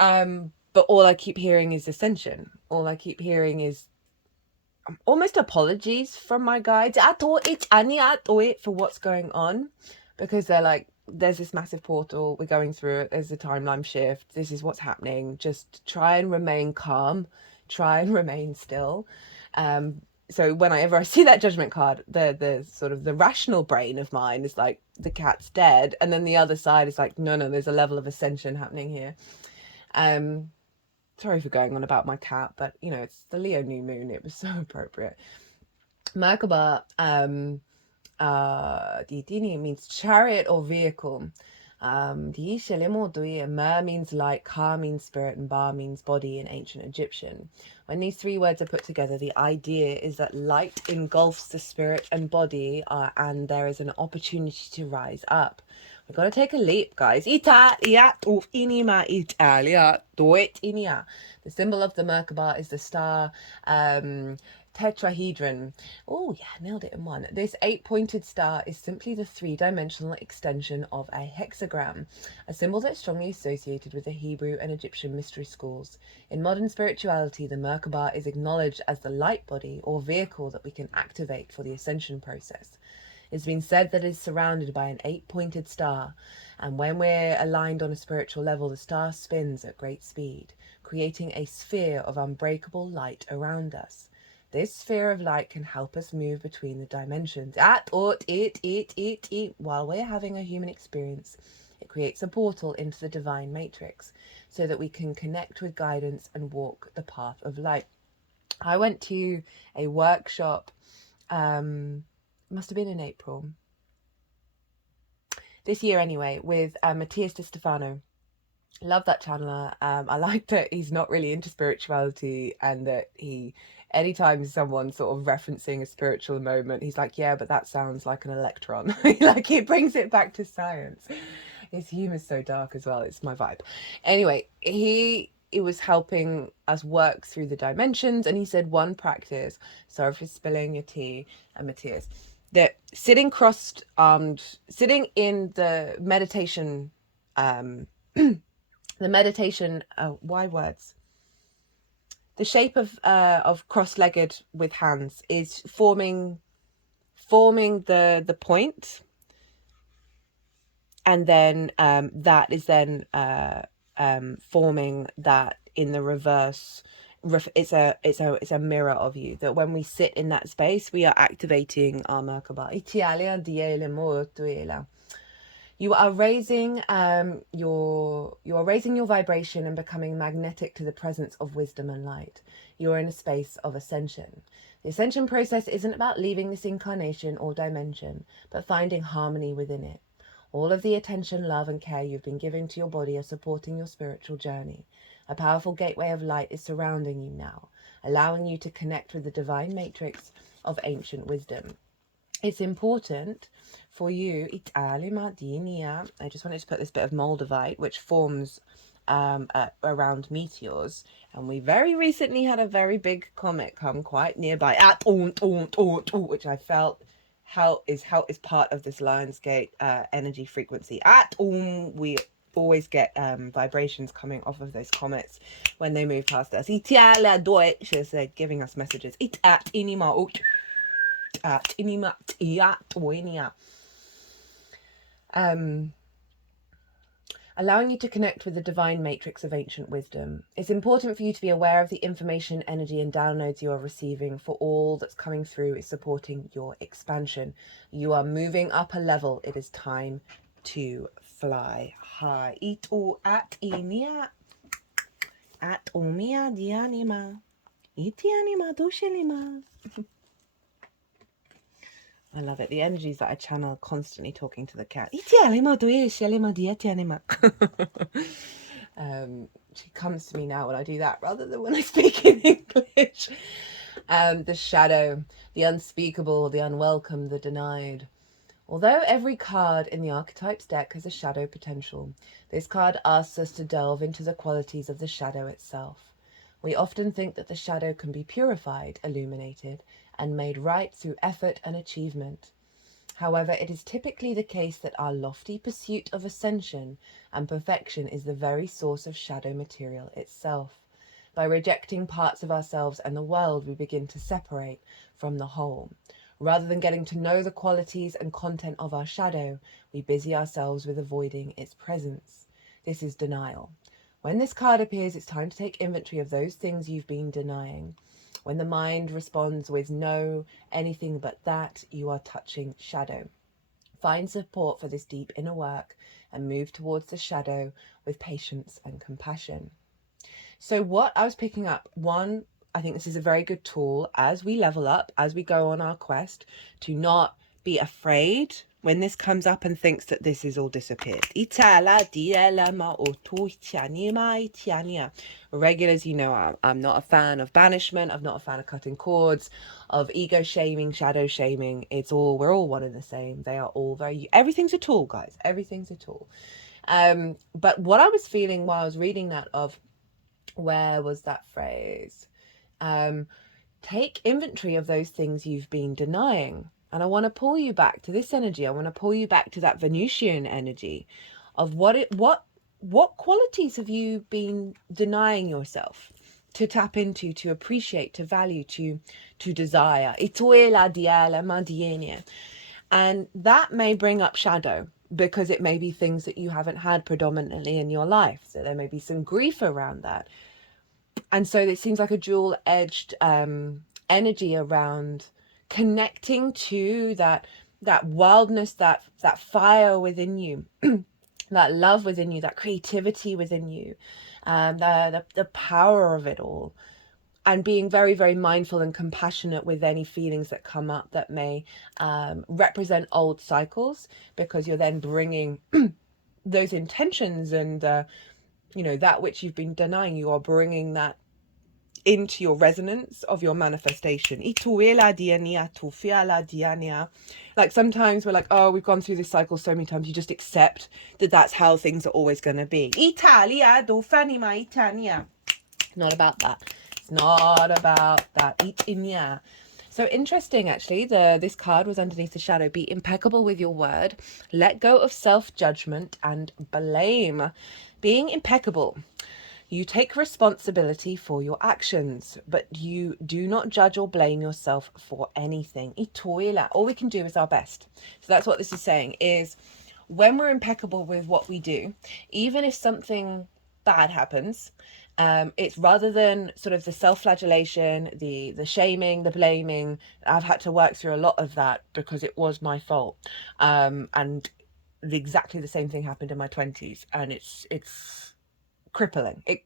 But all I keep hearing is ascension. All I keep hearing is almost apologies from my guides. For what's going on, because they're like, there's this massive portal, we're going through it, there's a timeline shift, this is what's happening, just try and remain calm, try and remain still. So whenever I see that judgment card, the sort of the rational brain of mine is like, the cat's dead, and then the other side is like, no, there's a level of ascension happening here. Sorry for going on about my cat, but you know, it's the Leo new moon, it was so appropriate. Merkaba, Dini means chariot or vehicle. Mer means light, Ka means spirit, and Ba means body in ancient Egyptian. When these three words are put together, the idea is that light engulfs the spirit and body, and there is an opportunity to rise up. We've got to take a leap, guys. The symbol of the Merkaba is the star tetrahedron. Oh yeah, nailed it in one. This 8-pointed star is simply the 3-dimensional extension of a hexagram, a symbol that's strongly associated with the Hebrew and Egyptian mystery schools. In modern spirituality, the Merkaba is acknowledged as the light body or vehicle that we can activate for the ascension process. It's been said that it is surrounded by an 8-pointed star, and when we're aligned on a spiritual level, the star spins at great speed, creating a sphere of unbreakable light around us. This sphere of light can help us move between the dimensions. While we're having a human experience, it creates a portal into the divine matrix so that we can connect with guidance and walk the path of light. I went to a workshop, must have been in April this year anyway, with Matthias Di Stefano. Love that channeler. I like that he's not really into spirituality, and that anytime someone's sort of referencing a spiritual moment, he's like, yeah, but that sounds like an electron. Like, he brings it back to science. His humor's so dark as well. It's my vibe. Anyway, he was helping us work through the dimensions, and he said one practice, sorry for spilling your tea, and Matthias, that sitting crossed-armed, sitting in the meditation, why words? The shape of cross-legged with hands is forming the point, and then that is then forming that in the reverse. It's a mirror of you, that when we sit in that space, we are activating our Merkaba. You are raising your vibration and becoming magnetic to the presence of wisdom and light. You are in a space of ascension. The ascension process isn't about leaving this incarnation or dimension, but finding harmony within it. All of the attention, love, and care you've been giving to your body are supporting your spiritual journey. A powerful gateway of light is surrounding you now, allowing you to connect with the divine matrix of ancient wisdom. It's important for you, I just wanted to put this bit of Moldavite, which forms around meteors, and we very recently had a very big comet come quite nearby, which I felt is part of this Lionsgate energy frequency. We always get vibrations coming off of those comets when they move past us. They're giving us messages. Allowing you to connect with the divine matrix of ancient wisdom. It's important for you to be aware of the information, energy, and downloads you are receiving, for all that's coming through is supporting your expansion. You are moving up a level. It is time to fly high. I love it. The energies that I channel constantly talking to the cat. She comes to me now when I do that rather than when I speak in English. The shadow, the unspeakable, the unwelcome, the denied. Although every card in the archetypes deck has a shadow potential, this card asks us to delve into the qualities of the shadow itself. We often think that the shadow can be purified, illuminated, and made right through effort and achievement. However, it is typically the case that our lofty pursuit of ascension and perfection is the very source of shadow material itself. By rejecting parts of ourselves and the world, we begin to separate from the whole. Rather than getting to know the qualities and content of our shadow, we busy ourselves with avoiding its presence. This is denial. When this card appears, it's time to take inventory of those things you've been denying. When the mind responds with no, anything but that, you are touching shadow. Find support for this deep inner work and move towards the shadow with patience and compassion. So what I was picking up, one, I think this is a very good tool as we level up, as we go on our quest, to not be afraid when this comes up and thinks that this is all disappeared. Regulars, you know, I'm not a fan of banishment. I'm not a fan of cutting cords, of ego shaming, shadow shaming. We're all one and the same. They are all everything's a tool, guys. Everything's a tool. But what I was feeling while I was reading that where was that phrase? Take inventory of those things you've been denying. And I want to pull you back to this energy. I want to pull you back to that Venusian energy of what qualities have you been denying yourself to tap into, to appreciate, to value, to desire. And that may bring up shadow, because it may be things that you haven't had predominantly in your life. So there may be some grief around that. And so it seems like a dual-edged energy around connecting to that wildness, that fire within you, that love within you, that creativity within you, the power of it all. And being very, very mindful and compassionate with any feelings that come up that may represent old cycles, because you're then bringing those intentions and, that which you've been denying, you are bringing that into your resonance of your manifestation. Like sometimes we're like, oh, we've gone through this cycle so many times, you just accept that that's how things are always going to be. Not about that. It's not about that. So interesting, actually. This card was underneath the shadow. Be impeccable with your word. Let go of self-judgment and blame. Being impeccable. You take responsibility for your actions, but you do not judge or blame yourself for anything. All we can do is our best. So that's what this is saying, is when we're impeccable with what we do, even if something bad happens, it's rather than sort of the self-flagellation, the shaming, the blaming. I've had to work through a lot of that because it was my fault. And exactly the same thing happened in my 20s, and it's crippling. It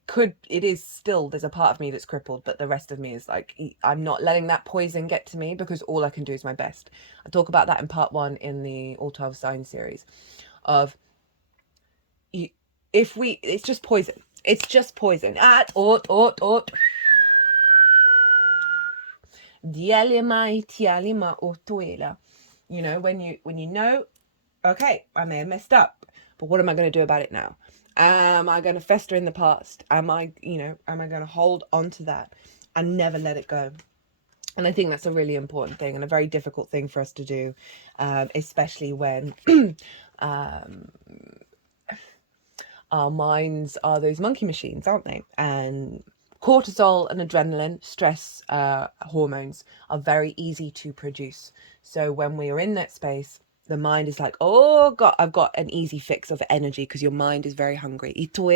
is still, there's a part of me that's crippled, but the rest of me is like, I'm not letting that poison get to me, because all I can do is my best. I talk about that in part 1 in the All 12 Signs series of, it's just poison. It's just poison. When you know, okay, I may have messed up, but what am I going to do about it now? Am I going to fester in the past? Am I going to hold on to that and never let it go? And I think that's a really important thing, and a very difficult thing for us to do, especially when our minds are those monkey machines, aren't they? And cortisol and adrenaline, stress hormones, are very easy to produce. So when we are in that space, the mind is like, oh God, I've got an easy fix of energy, because your mind is very hungry. So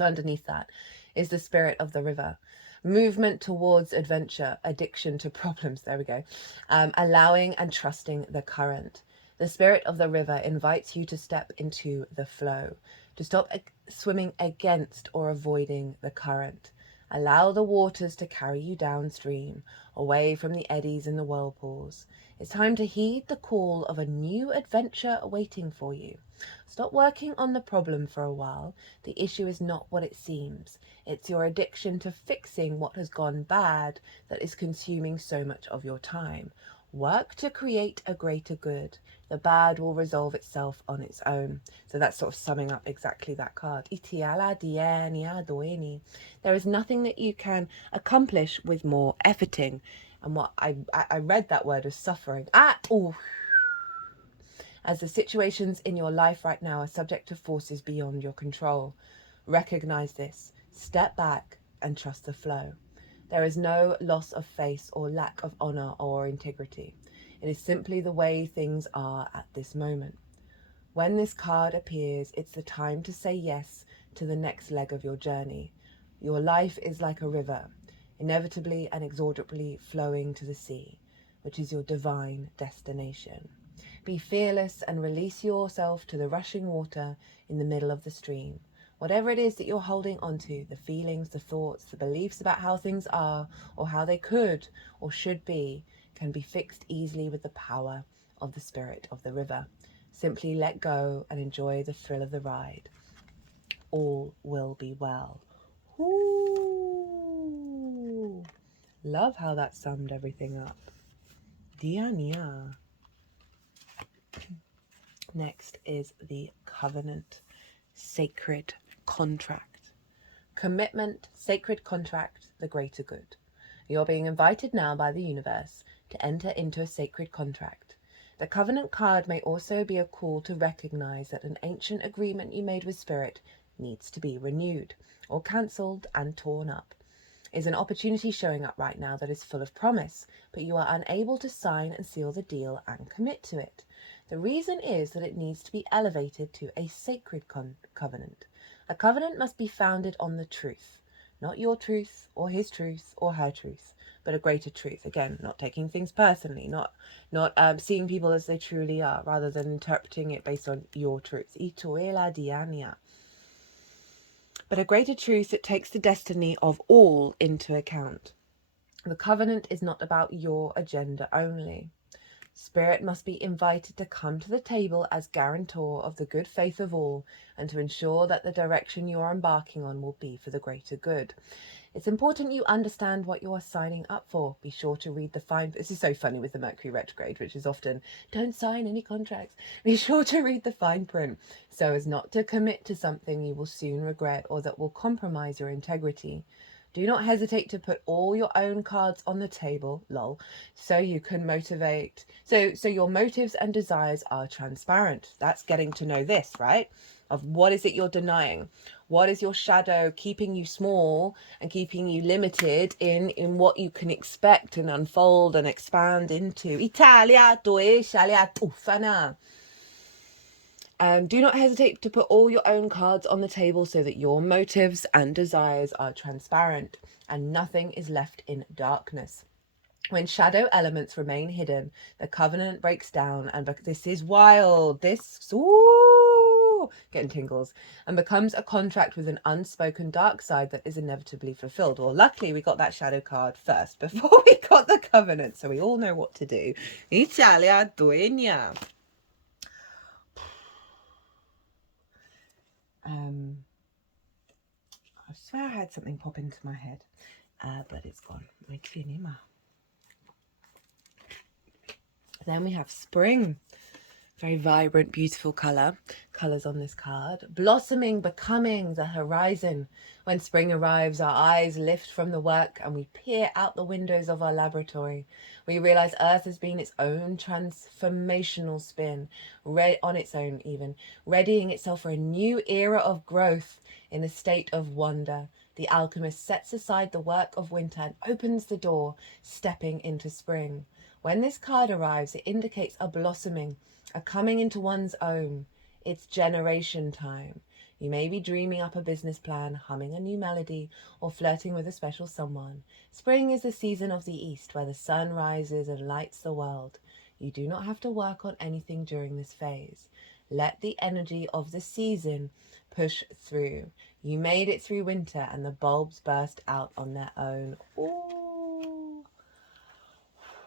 underneath that is the spirit of the river. Movement towards adventure, addiction to problems. There we go. Allowing and trusting the current. The spirit of the river invites you to step into the flow, to stop swimming against or avoiding the current. Allow the waters to carry you downstream, away from the eddies and the whirlpools. It's time to heed the call of a new adventure awaiting for you. Stop working on the problem for a while. The issue is not what it seems. It's your addiction to fixing what has gone bad that is consuming so much of your time. Work to create a greater good. The bad will resolve itself on its own. So that's sort of summing up exactly that card. There is nothing that you can accomplish with more efforting. And what I read that word as suffering. As the situations in your life right now are subject to forces beyond your control. Recognize this, step back and trust the flow. There is no loss of face or lack of honor or integrity. It is simply the way things are at this moment. When this card appears, it's the time to say yes to the next leg of your journey. Your life is like a river, inevitably and inexorably flowing to the sea, which is your divine destination. Be fearless and release yourself to the rushing water in the middle of the stream. Whatever it is that you're holding onto, the feelings, the thoughts, the beliefs about how things are or how they could or should be, can be fixed easily with the power of the spirit of the river. Simply let go and enjoy the thrill of the ride. All will be well. Ooh. Love how that summed everything up. Diania. Next is the covenant, sacred contract. Commitment, sacred contract, the greater good. You're being invited now by the universe to enter into a sacred contract. The covenant card may also be a call to recognize that an ancient agreement you made with spirit needs to be renewed or cancelled and torn up. Is an opportunity showing up right now that is full of promise, but you are unable to sign and seal the deal and commit to it. The reason is that it needs to be elevated to a sacred covenant. A covenant must be founded on the truth, not your truth or his truth or her truth, but a greater truth. Again, not taking things personally, not seeing people as they truly are, rather than interpreting it based on your truth. Ituela diania. But a greater truth that takes the destiny of all into account. The covenant is not about your agenda only. Spirit must be invited to come to the table as guarantor of the good faith of all and to ensure that the direction you are embarking on will be for the greater good. It's important you understand what you are signing up for. Be sure to read the fine... This is so funny with the Mercury retrograde, which is often, don't sign any contracts. Be sure to read the fine print so as not to commit to something you will soon regret or that will compromise your integrity. Do not hesitate to put all your own cards on the table, lol, so you can motivate... So your motives and desires are transparent. That's getting to know this, right? Of what is it you're denying? What is your shadow keeping you small and keeping you limited in what you can expect and unfold and expand into? Italia, due, shalia, tufana. Do not hesitate to put all your own cards on the table so that your motives and desires are transparent and nothing is left in darkness. When shadow elements remain hidden, the covenant breaks down, and this is wild. Getting tingles, and becomes a contract with an unspoken dark side that is inevitably fulfilled. Well, luckily we got that shadow card first before we got the covenant, so we all know what to do. Italia dueña. I swear I had something pop into my head, but it's gone. Then we have spring. Very vibrant, beautiful colours on this card. Blossoming, becoming the horizon. When spring arrives, our eyes lift from the work and we peer out the windows of our laboratory. We realise Earth has been its own transformational spin, on its own even, readying itself for a new era of growth in a state of wonder. The alchemist sets aside the work of winter and opens the door, stepping into spring. When this card arrives, it indicates a blossoming, a coming into one's own. It's generation time. You may be dreaming up a business plan, humming a new melody, or flirting with a special someone. Spring is the season of the east, where the sun rises and lights the world. You do not have to work on anything during this phase. Let the energy of the season push through. You made it through winter, and the bulbs burst out on their own. Ooh.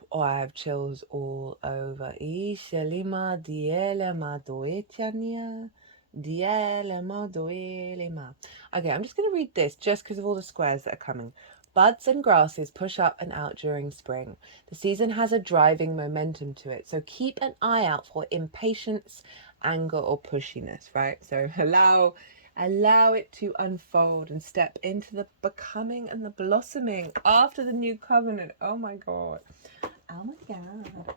Oh, I have chills all over. Okay, I'm just going to read this just because of all the squares that are coming. Buds and grasses push up and out during spring. The season has a driving momentum to it, so keep an eye out for impatience, anger, or pushiness, right? So allow Allow it to unfold and step into the becoming and the blossoming after the new covenant. Oh my God. Oh my God.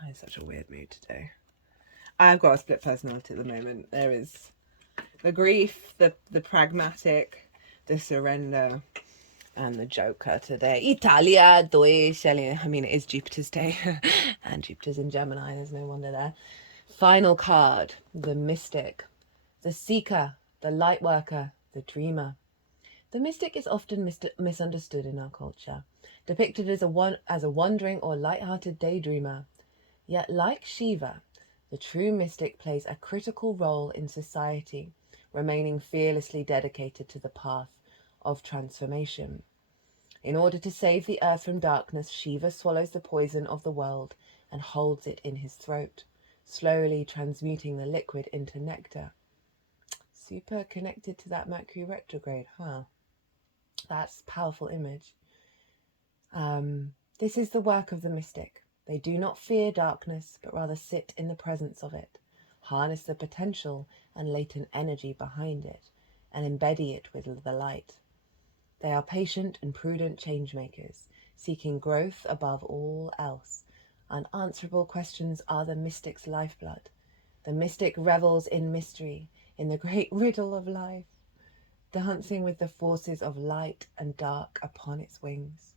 I'm in such a weird mood today. I've got a split personality at the moment. There is the grief, the pragmatic, the surrender, and the Joker today. Italia, Deutsch. I mean, it is Jupiter's day. And Jupiter's in Gemini. There's no wonder there. Final card, the mystic, the seeker, the light worker, the dreamer. The mystic is often misunderstood in our culture, depicted as a wandering or light-hearted daydreamer. Yet, like Shiva, the true mystic plays a critical role in society, remaining fearlessly dedicated to the path of transformation. In order to save the earth from darkness, Shiva swallows the poison of the world and holds it in his throat, slowly transmuting the liquid into nectar. Super connected to that Mercury retrograde, huh? That's a powerful image. This is the work of the mystic. They do not fear darkness, but rather sit in the presence of it, harness the potential and latent energy behind it, and embody it with the light. They are patient and prudent changemakers, seeking growth above all else. Unanswerable questions are the mystic's lifeblood. The mystic revels in mystery, in the great riddle of life, dancing with the forces of light and dark upon its wings.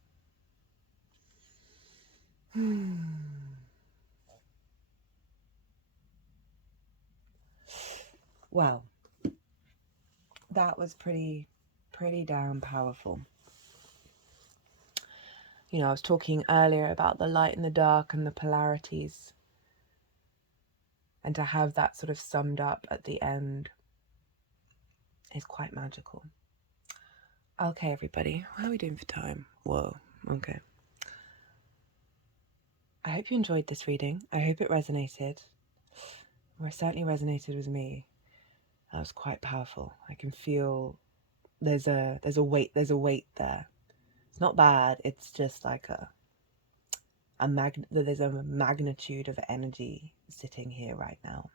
Well, that was pretty damn powerful. You know, I was talking earlier about the light and the dark and the polarities, and to have that sort of summed up at the end is quite magical. Okay, everybody, how are we doing for time? Whoa, okay. I hope you enjoyed this reading. I hope it resonated. Or it certainly resonated with me. That was quite powerful. I can feel there's a weight there. It's not bad. It's just like there's a magnitude of energy sitting here right now.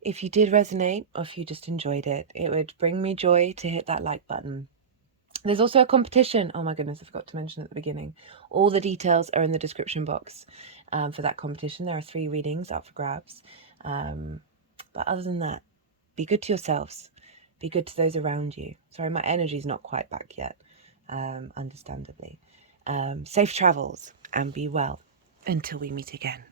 If you did resonate, or if you just enjoyed it, it would bring me joy to hit that like button. There's also a competition. Oh my goodness, I forgot to mention at the beginning. All the details are in the description box for that competition. There are 3 readings up for grabs. But other than that, be good to yourselves. Be good to those around you. Sorry, my energy's not quite back yet, understandably. Safe travels and be well until we meet again.